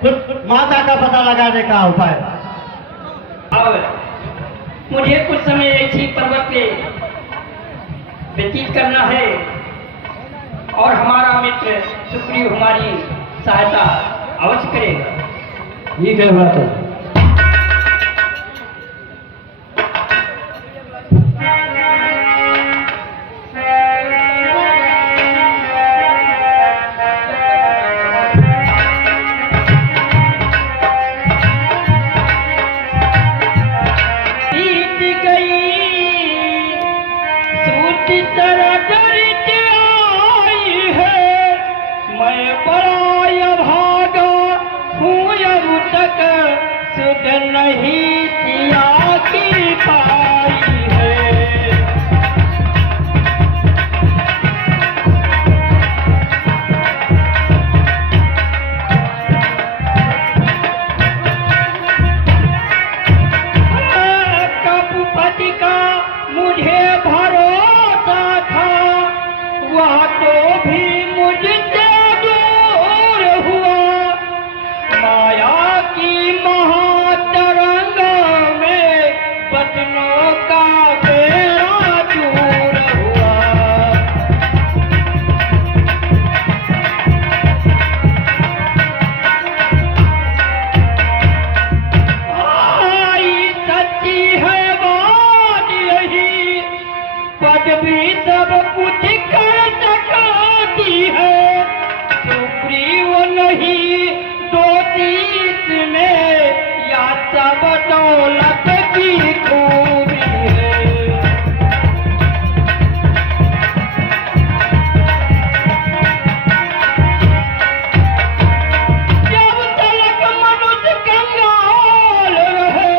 खुद माता का पता लगाने का उपाय। अब मुझे कुछ समय ऐसी पर्वत पे व्यतीत करना है और हमारा मित्र सुग्रीव हमारी सहायता अवश्य करेगा। ठीक है बात है। नहीं किया की पाई है। कपूपति का मुझे भरोसा था, वह तो भी मुझसे दूर हुआ। माया की महातरंग में बचनों का बेड़ा दूर हुआ। आई सच्ची है बात यही, पद भी सब कुछ कर सकाती है। सुग्रीव नहीं दोषी में या सब दौलत की खूबी है। जब तक मनुष्य कंगाल रहे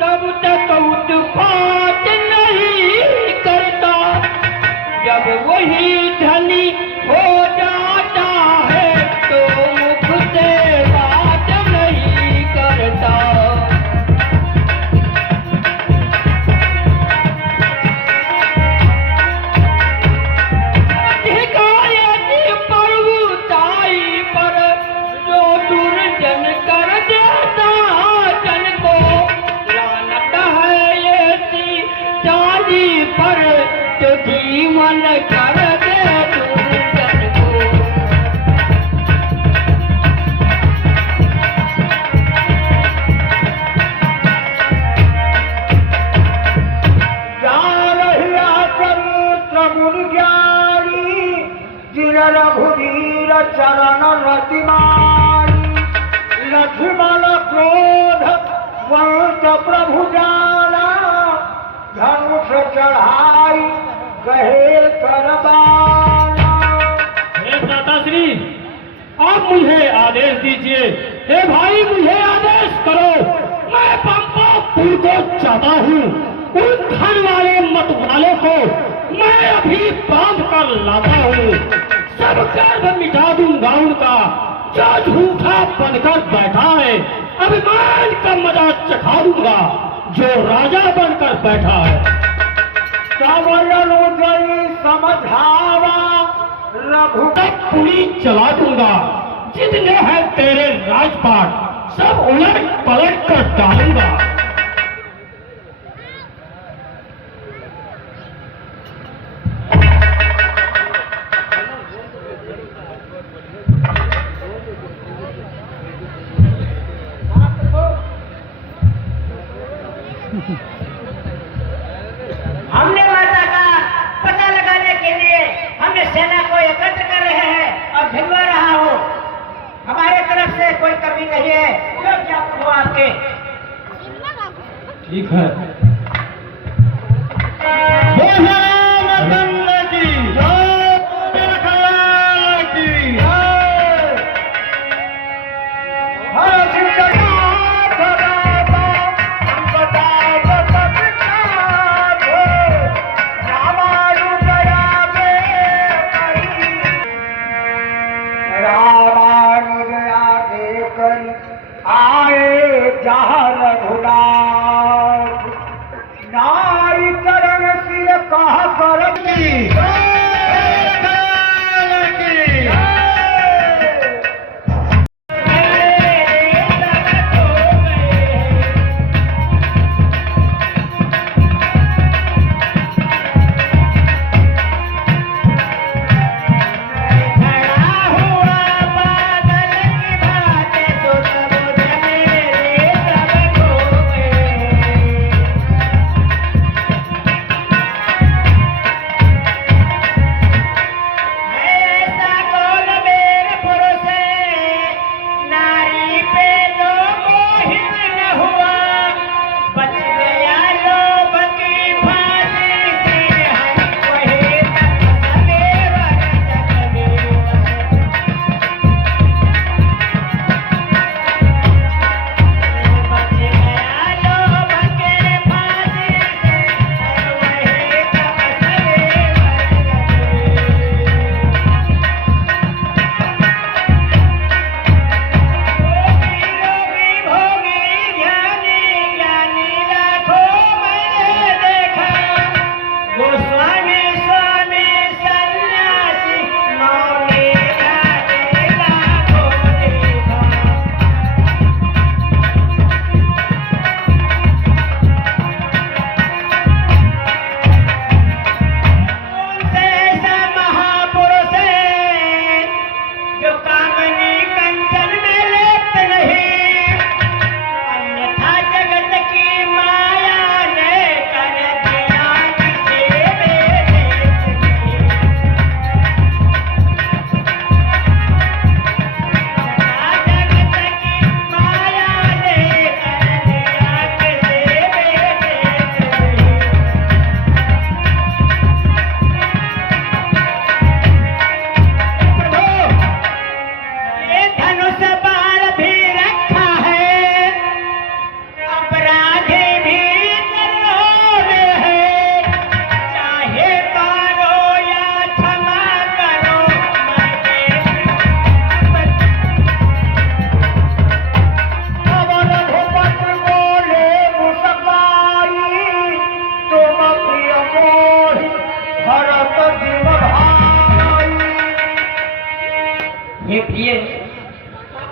तब तक उत्पात नहीं करता। जब वही धनी हो जाता है तो मुख से बात नहीं करता। अधिकायत पर्वताई पर जो दुर्जन कर देता जन को, लानत है ऐसी चांदी पर जो जीवन कर दे दुर्जन को। रघुवीर चरण रतिमानी, लक्ष्मण क्रोध वंश प्रभु जाना, धनुष चढ़ाई कहे करबाना। हे भ्राताश्री, आप मुझे आदेश दीजिए। हे भाई, मुझे आदेश करो। मैं पंपापुर को चाहता हूँ। उन धन वाले मत वाले को मैं अभी बांध कर लाता हूँ। सब गर्व मिटा दूंगा उनका, जो झूठा बनकर बैठा है। अभिमान का मजा चखा दूंगा, जो राजा बनकर बैठा है। समझावा रघुपुरी चला दूंगा। जितने हैं तेरे राजपाट सब उलट पलट कर डालूंगा। हमने माता का पता लगाने के लिए हमने सेना को एकत्र कर रहे हैं और भिजवा रहा हूँ। हमारे तरफ से कोई कमी नहीं है, जो क्या हो आपके। ठीक है। आए जहाँ रघुनाथ नाई चरण सी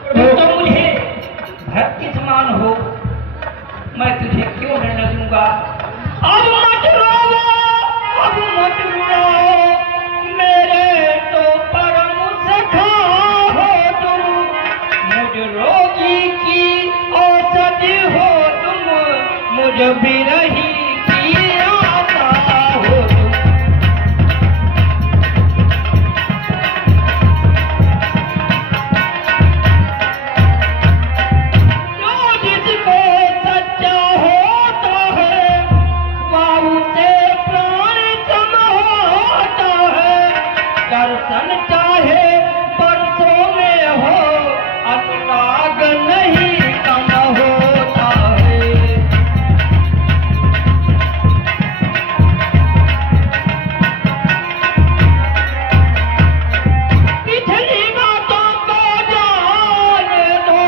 तो मुझे भक्ति समान हो, मैं तुझे क्यों न लगूंगा। अब मत रोवो, अब मत रोवो, मेरे तो परम सखा हो तुम, मुझ रोगी की औषधि हो तुम, मुझ बिरही की आशा हो तुम। जो जिसको सच्चा होता है, वाह उसे प्राण सम होता है। दर्शन चाहे बरसों में हो, अनुराग नहीं कम होता है। पिछली बातों को जाने दो,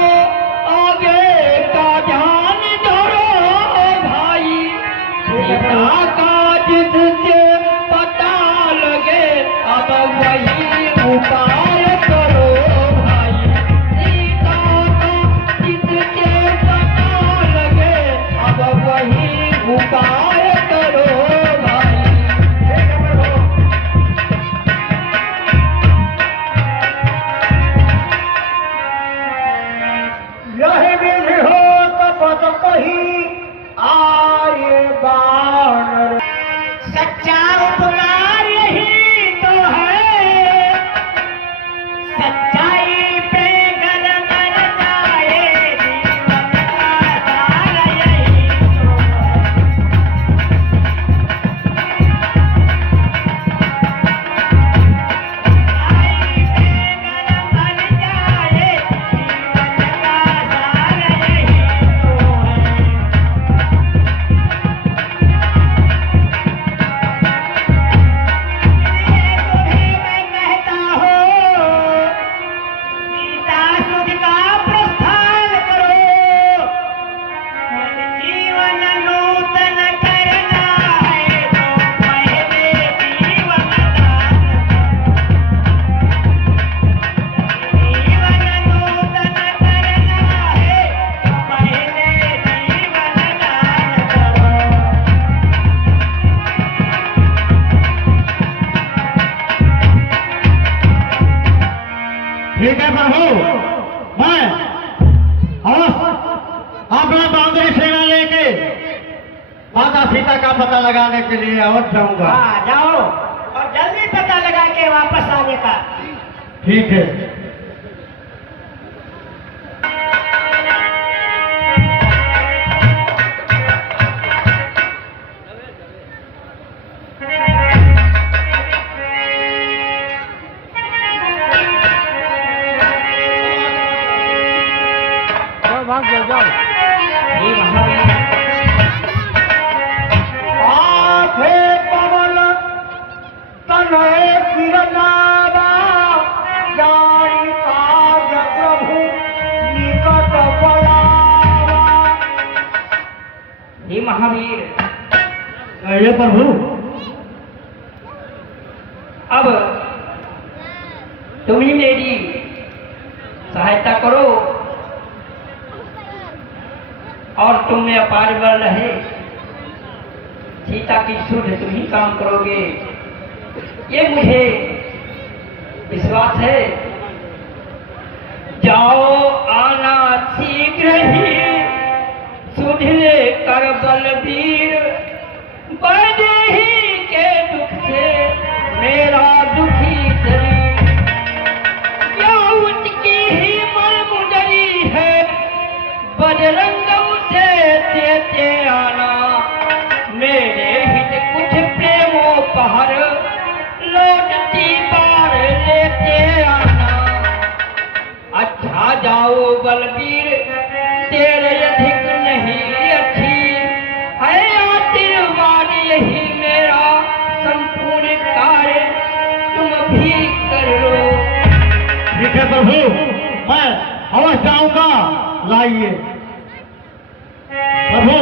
आगे का ध्यान धरो भाई। सीता का जिससे पता लगे, अब वही उपाय करो भाई। सीता का जिससे पता लगे, अब वही उपाय करो भाई। यही विधि हो तपत कही आए बानर। सच्चा उपकार यही तो है, सच्चाई पे गर कर जाए, जीवन का सार यही तो है। सच्चाई पे गर कर जाए, जीवन का सार यही तो है। तुम्हें मैं कहता हूँ, सीता सुध का प्रस्थान करो। मन जीवन नूतन करना है, तो पहले जीवन दान करो। जीवन नूतन करना है, तो पहले जीवन दान करो। ठीक है प्रभु, मैं अपना बांद्री सेना लेके माता सीता का पता लगाने के लिए अवश्य जाऊंगा। हाँ, जाओ और जल्दी पता लगा के वापस आने का। ठीक है। हे महावीर, आठे पवन तनय किरनावा, जाई काज प्रभु निकट पड़ावा। हे महावीर, ये प्रभु, अब तुम ही मेरी सहायता करो और तुम में अपार बल रहे। सीता की सुध तुम ही काम करोगे, ये मुझे विश्वास है। जाओ आना शीघ्र ही, सुध लेकर बलबीर, वैदेही के दुख से मेरा दुखी शरीर। क्या उसकी ही मरमुदरी है, बजरंग उसे देते आना। मेरे हित कुछ प्रेमोपहार, लौटती बार लेते आना। अच्छा जाओ बलबीर, तेरे अधिक नहीं अच्छी है आशीर्वाद, यही मेरा संपूर्ण कार्य तुम भी कर लो। ठीक है प्रभु, मैं अवश्य जाऊंगा। लाइए प्रभु,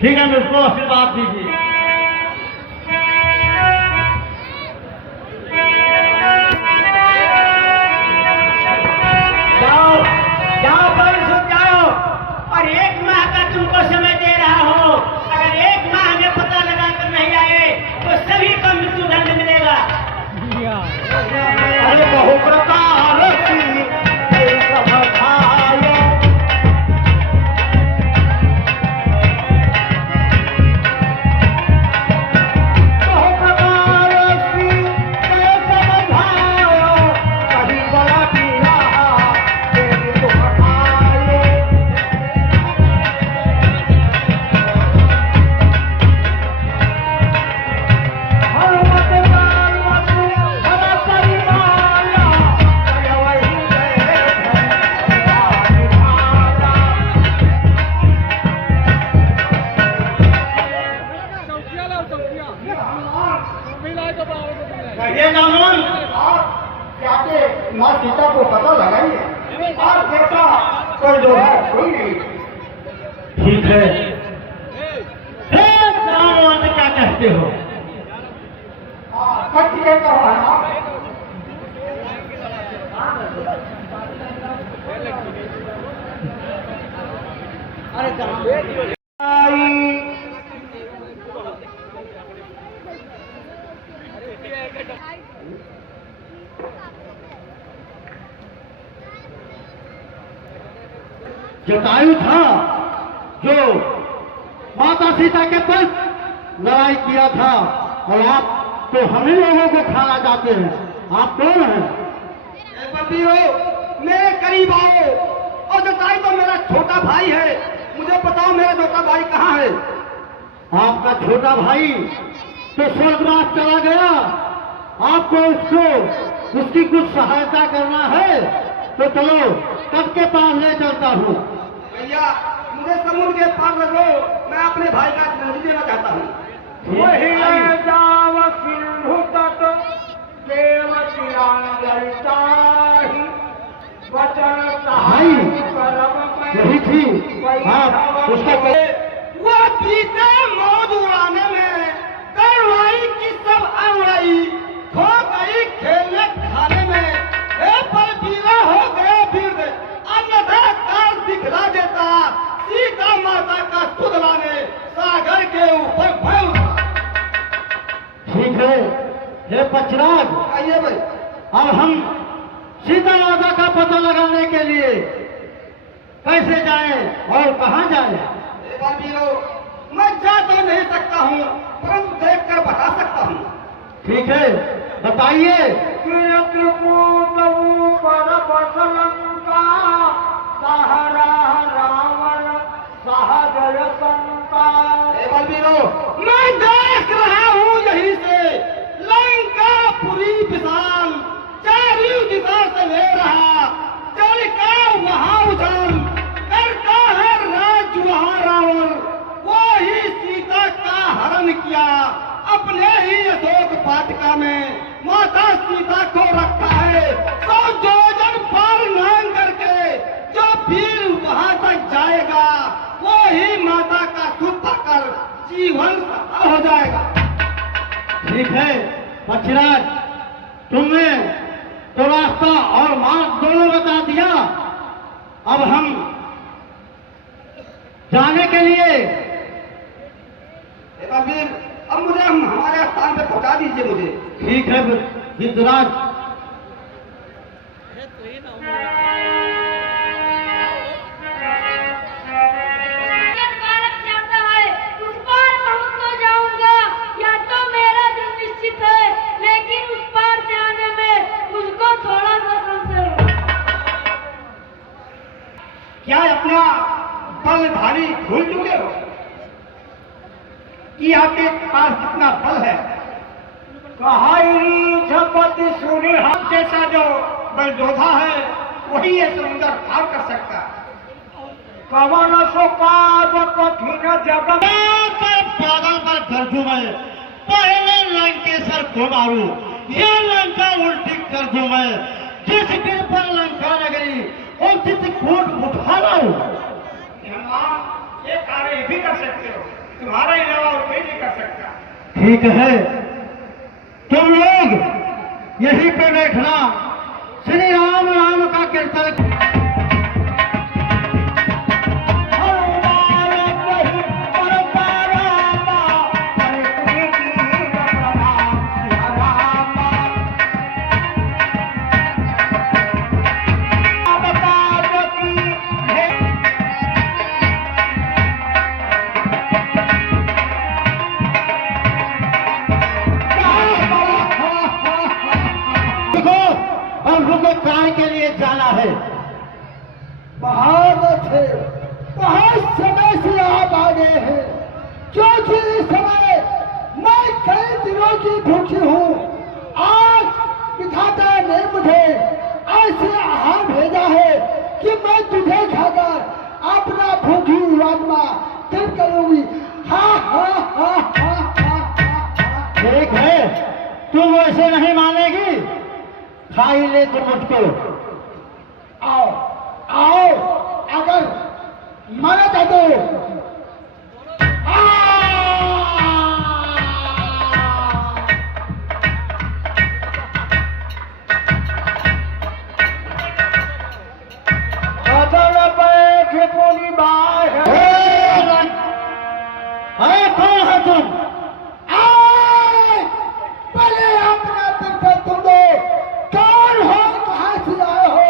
ठीक है, मुझको आशीर्वाद दीजिए। जाओ बात कोई नहीं। ठीक है। जनाब क्या कहते हो? सच कहता हूँ हाँ। जटायु था जो माता सीता के पास लड़ाई किया था, और आप तो हम ही लोगों को खाना चाहते हैं। आप कौन हैं? मेरे करीब आओ। और जटायु तो मेरा छोटा भाई है, मुझे बताओ मेरा छोटा भाई कहाँ है? आपका छोटा भाई तो स्वर्गवास चला गया। आपको उसकी कुछ सहायता करना है तो चलो तब के पास ले चलता हूँ। भैया मुझे समुद्र के पार रखो, मैं अपने भाई का जन्म देना चाहता हूँ। वही जाव सिंधु तट देव ललिताही वचन भाई यही थी आप उसका वो बीते मौज उड़ाने में करवाई की सब अंगड़ाई खो गई खेलने खाने में। पर बीरा हो गया वीर अन्यथा काल दिखला देता। सीता माता का सुध लाने सागर के ऊपर भय उठा। ठीक है। हे पचराज, आइए भाई। अब हम सीता माता का पता लगाने के लिए कैसे जाएं और कहाँ जाएं? मैं जा तो नहीं सकता हूँ, परंतु देख कर बता सकता हूँ। ठीक है, बताइए। मैं देख रहा हूँ यहीं से लंका पूरी विशाल चारों दिशा से ले रहा। जल का वहाँ उछाल करता है राज वहाँ रावण। वही सीता का हरण किया अपने ही अशोक वाटिका में। माता सीता को रखा है 100 योजन पार नांग करके। जो वीर वहाँ तक जाएगा वही माता का सुख पाकर जीवन सफल हो जाएगा। ठीक है पक्षीराज, तुमने तो रास्ता और मार्ग दोनों बता दिया। अब हम जाने के लिए वीर अब मुझे हमारे स्थान पे पहुंचा दीजिए मुझे। ठीक है विद्युराज। बालक चाहता है उस पार पहुंच तो जाऊंगा, या तो मेरा दिल निश्चित है, लेकिन उस पार से आने में मुझको थोड़ा सा संशय है। क्या अपना बलधारी भूल चुके हो कि आपके पास कितना बल है? झपति सूर्य हाथ जैसा जो बल योद्धा है वही ये समुद्र पार कर सकता है। कवन सो काज कठिन जग पागल पर गर्जू मैं पहले लंकेश्वर को मारू, ये लंका उल्टी कर दूं मैं। जिस गिर पर लंका नगरी और जिस कोट उठा लाऊं। ये कार्य भी कर सकते हो, तुम्हारा अलावा और कोई नहीं कर सकता। ठीक है, तुम लोग यहीं पे बैठना, श्री राम राम का कीर्तन। कार्य के लिए जाना है। बहादुर थे, बहुत समय से आप आ गए हैं, क्योंकि इस समय मैं कई दिनों की भूखी हूँ। आज विधाता ने मुझे ऐसे आहार भेजा है कि मैं तुझे खाकर अपना भूखी आत्मा दिन करूंगी। हा हा हा हा हा। ठीक है, तुम वैसे नहीं मानेगी, खा ही ले तुम मुझको। आओ आओ, अगर मारा जादू कौन है तुम? पहले अपना परिचय तुम दो। कौन हो, कहाँ से आए हो,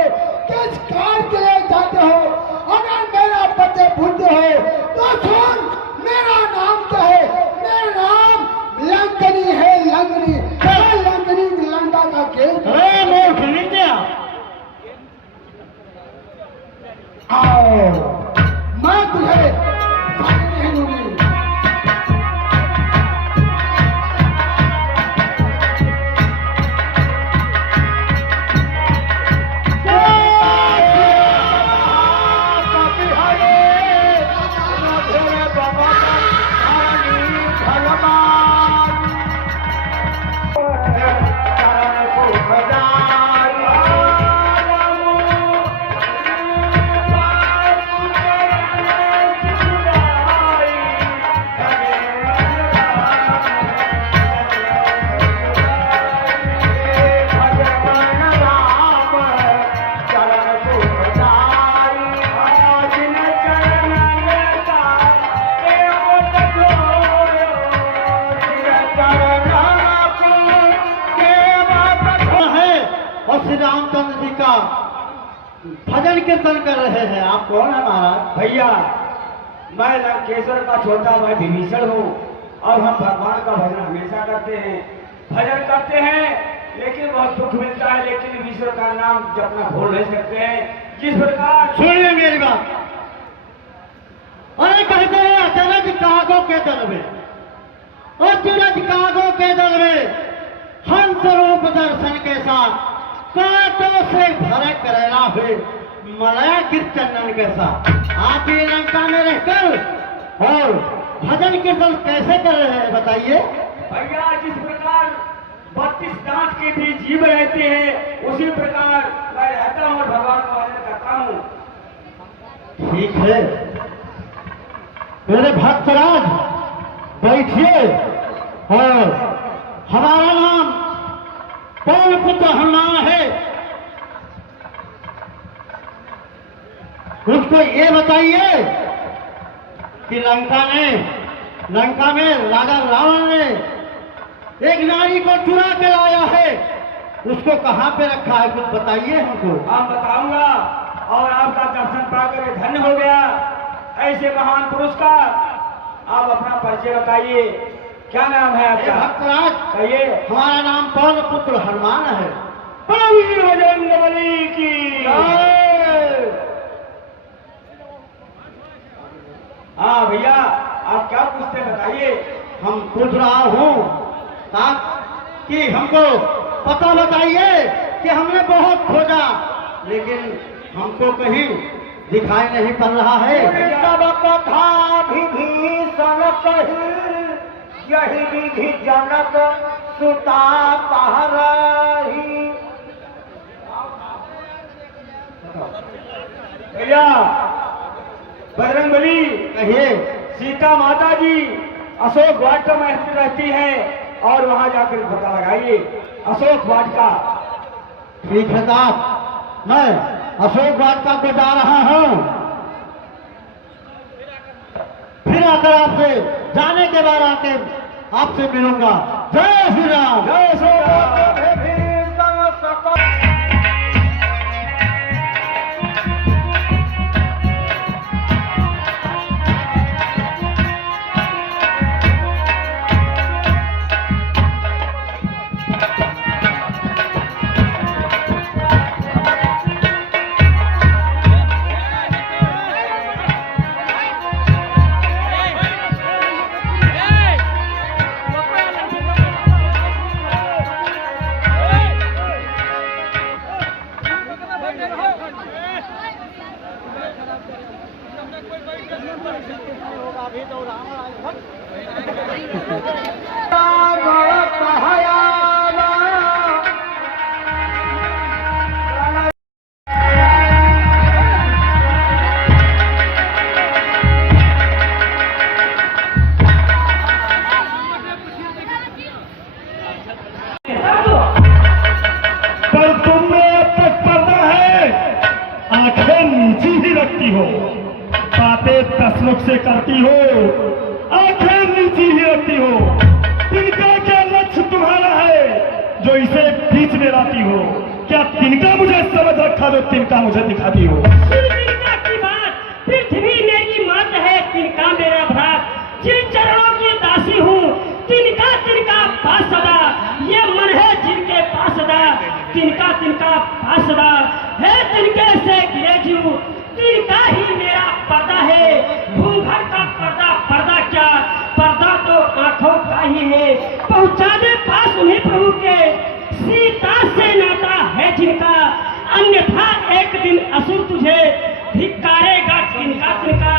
किस कार के लिए जाते हो? अगर मेरा पते भूलते हो तो सुन, मेरा नाम क्या है? मेरा नाम लंगनी है, लंगनी। लंगनी लंका का खेल। आओ, मैं तुझे जाने नहीं दूंगी। श्री रामचंद्र जी का भजन कीर्तन कर रहे हैं। आप कौन है महाराज? भैया, मैं लंकेश्वर का छोटा भाई विभीषण हूँ और हम भगवान का भजन हमेशा करते हैं। भजन करते हैं लेकिन बहुत दुख मिलता है, लेकिन ईश्वर का नाम जपना भूल नहीं सकते हैं। जिस प्रकार सुनिए मेरी बात। अरे कहते हैं अचरज कागो के दल में, अचरज कागो के दल में हंस रूप दर्शन के साथ कांटों से भरे करेला हुए मलया गिर चंदन के साथ आप ये लंका में रहकर और भजन कीर्तन कैसे कर रहे हैं बताइए? भैया, जिस प्रकार 32 दांत के भी जीव रहते हैं उसी प्रकार मैं रहता हूँ और भगवान का भजन करता हूँ। ठीक है मेरे भक्तराज, बैठिए। और हमारा नाम पवन पुत्र हनुमान है। मुझको ये बताइए कि लंका में राजा रावण ने एक नारी को चुरा के लाया है, उसको कहाँ पे रखा है? कुछ बताइए हमको। आप बताऊंगा और आपका दर्शन पाकर धन्य हो गया ऐसे महान पुरुष का। आप अपना परिचय बताइए, क्या नाम है आपका? भक्तराज, कहिए। हमारा नाम पवन पुत्र हनुमान है। परमवीर बजरंगबली की। हाँ भैया, आप क्या पूछते बताइए। हम पूछ रहा हूँ कि हमको पता बताइए कि हमने बहुत खोजा लेकिन हमको कहीं दिखाई नहीं पड़ रहा है। सब कथा विभीषण कही, यही विधि जनक सुता पहरही। भैया, बजरंगबली कहिए। सीता माता जी अशोक वाटिका में स्थित रहती है और वहां जाकर पता लगाइए अशोक वाटिका। ठीक है साहब, मैं अशोक वाटिका को जा रहा हूँ। फिर आकर आपसे जाने के बाद आके आपसे मिलूंगा। जय श्री राम। जय श्री राम। रखती हो, बातें तसलुक से करती हो, आंखें नीची ही रखती हो। तिनका क्या लक्ष्य तुम्हारा है जो इसे बीच में लाती हो? क्या तिनका मुझे समझ रखा जो तिनका मुझे दिखाती हो? तिनका की बात, पृथ्वी मेरी मात है, तिनका मेरा भ्रात, जिन चरणों की दासी हूँ, तिनका तिनका पास सदा, ये मन है जिनके पास सदा, तिनका तिनका पास सदा है, तिनके से गिरे जीव, तिनका ही मेरा पर्दा है, घूंघट का पर्दा, पर्दा क्या, पर्दा तो आंखों का ही है, पहुंचा दे पास उन्हीं प्रभु के, सीता से नाता है जिनका, अन्यथा एक दिन असुर तुझे धिक्कारेगा तिनका तिनका।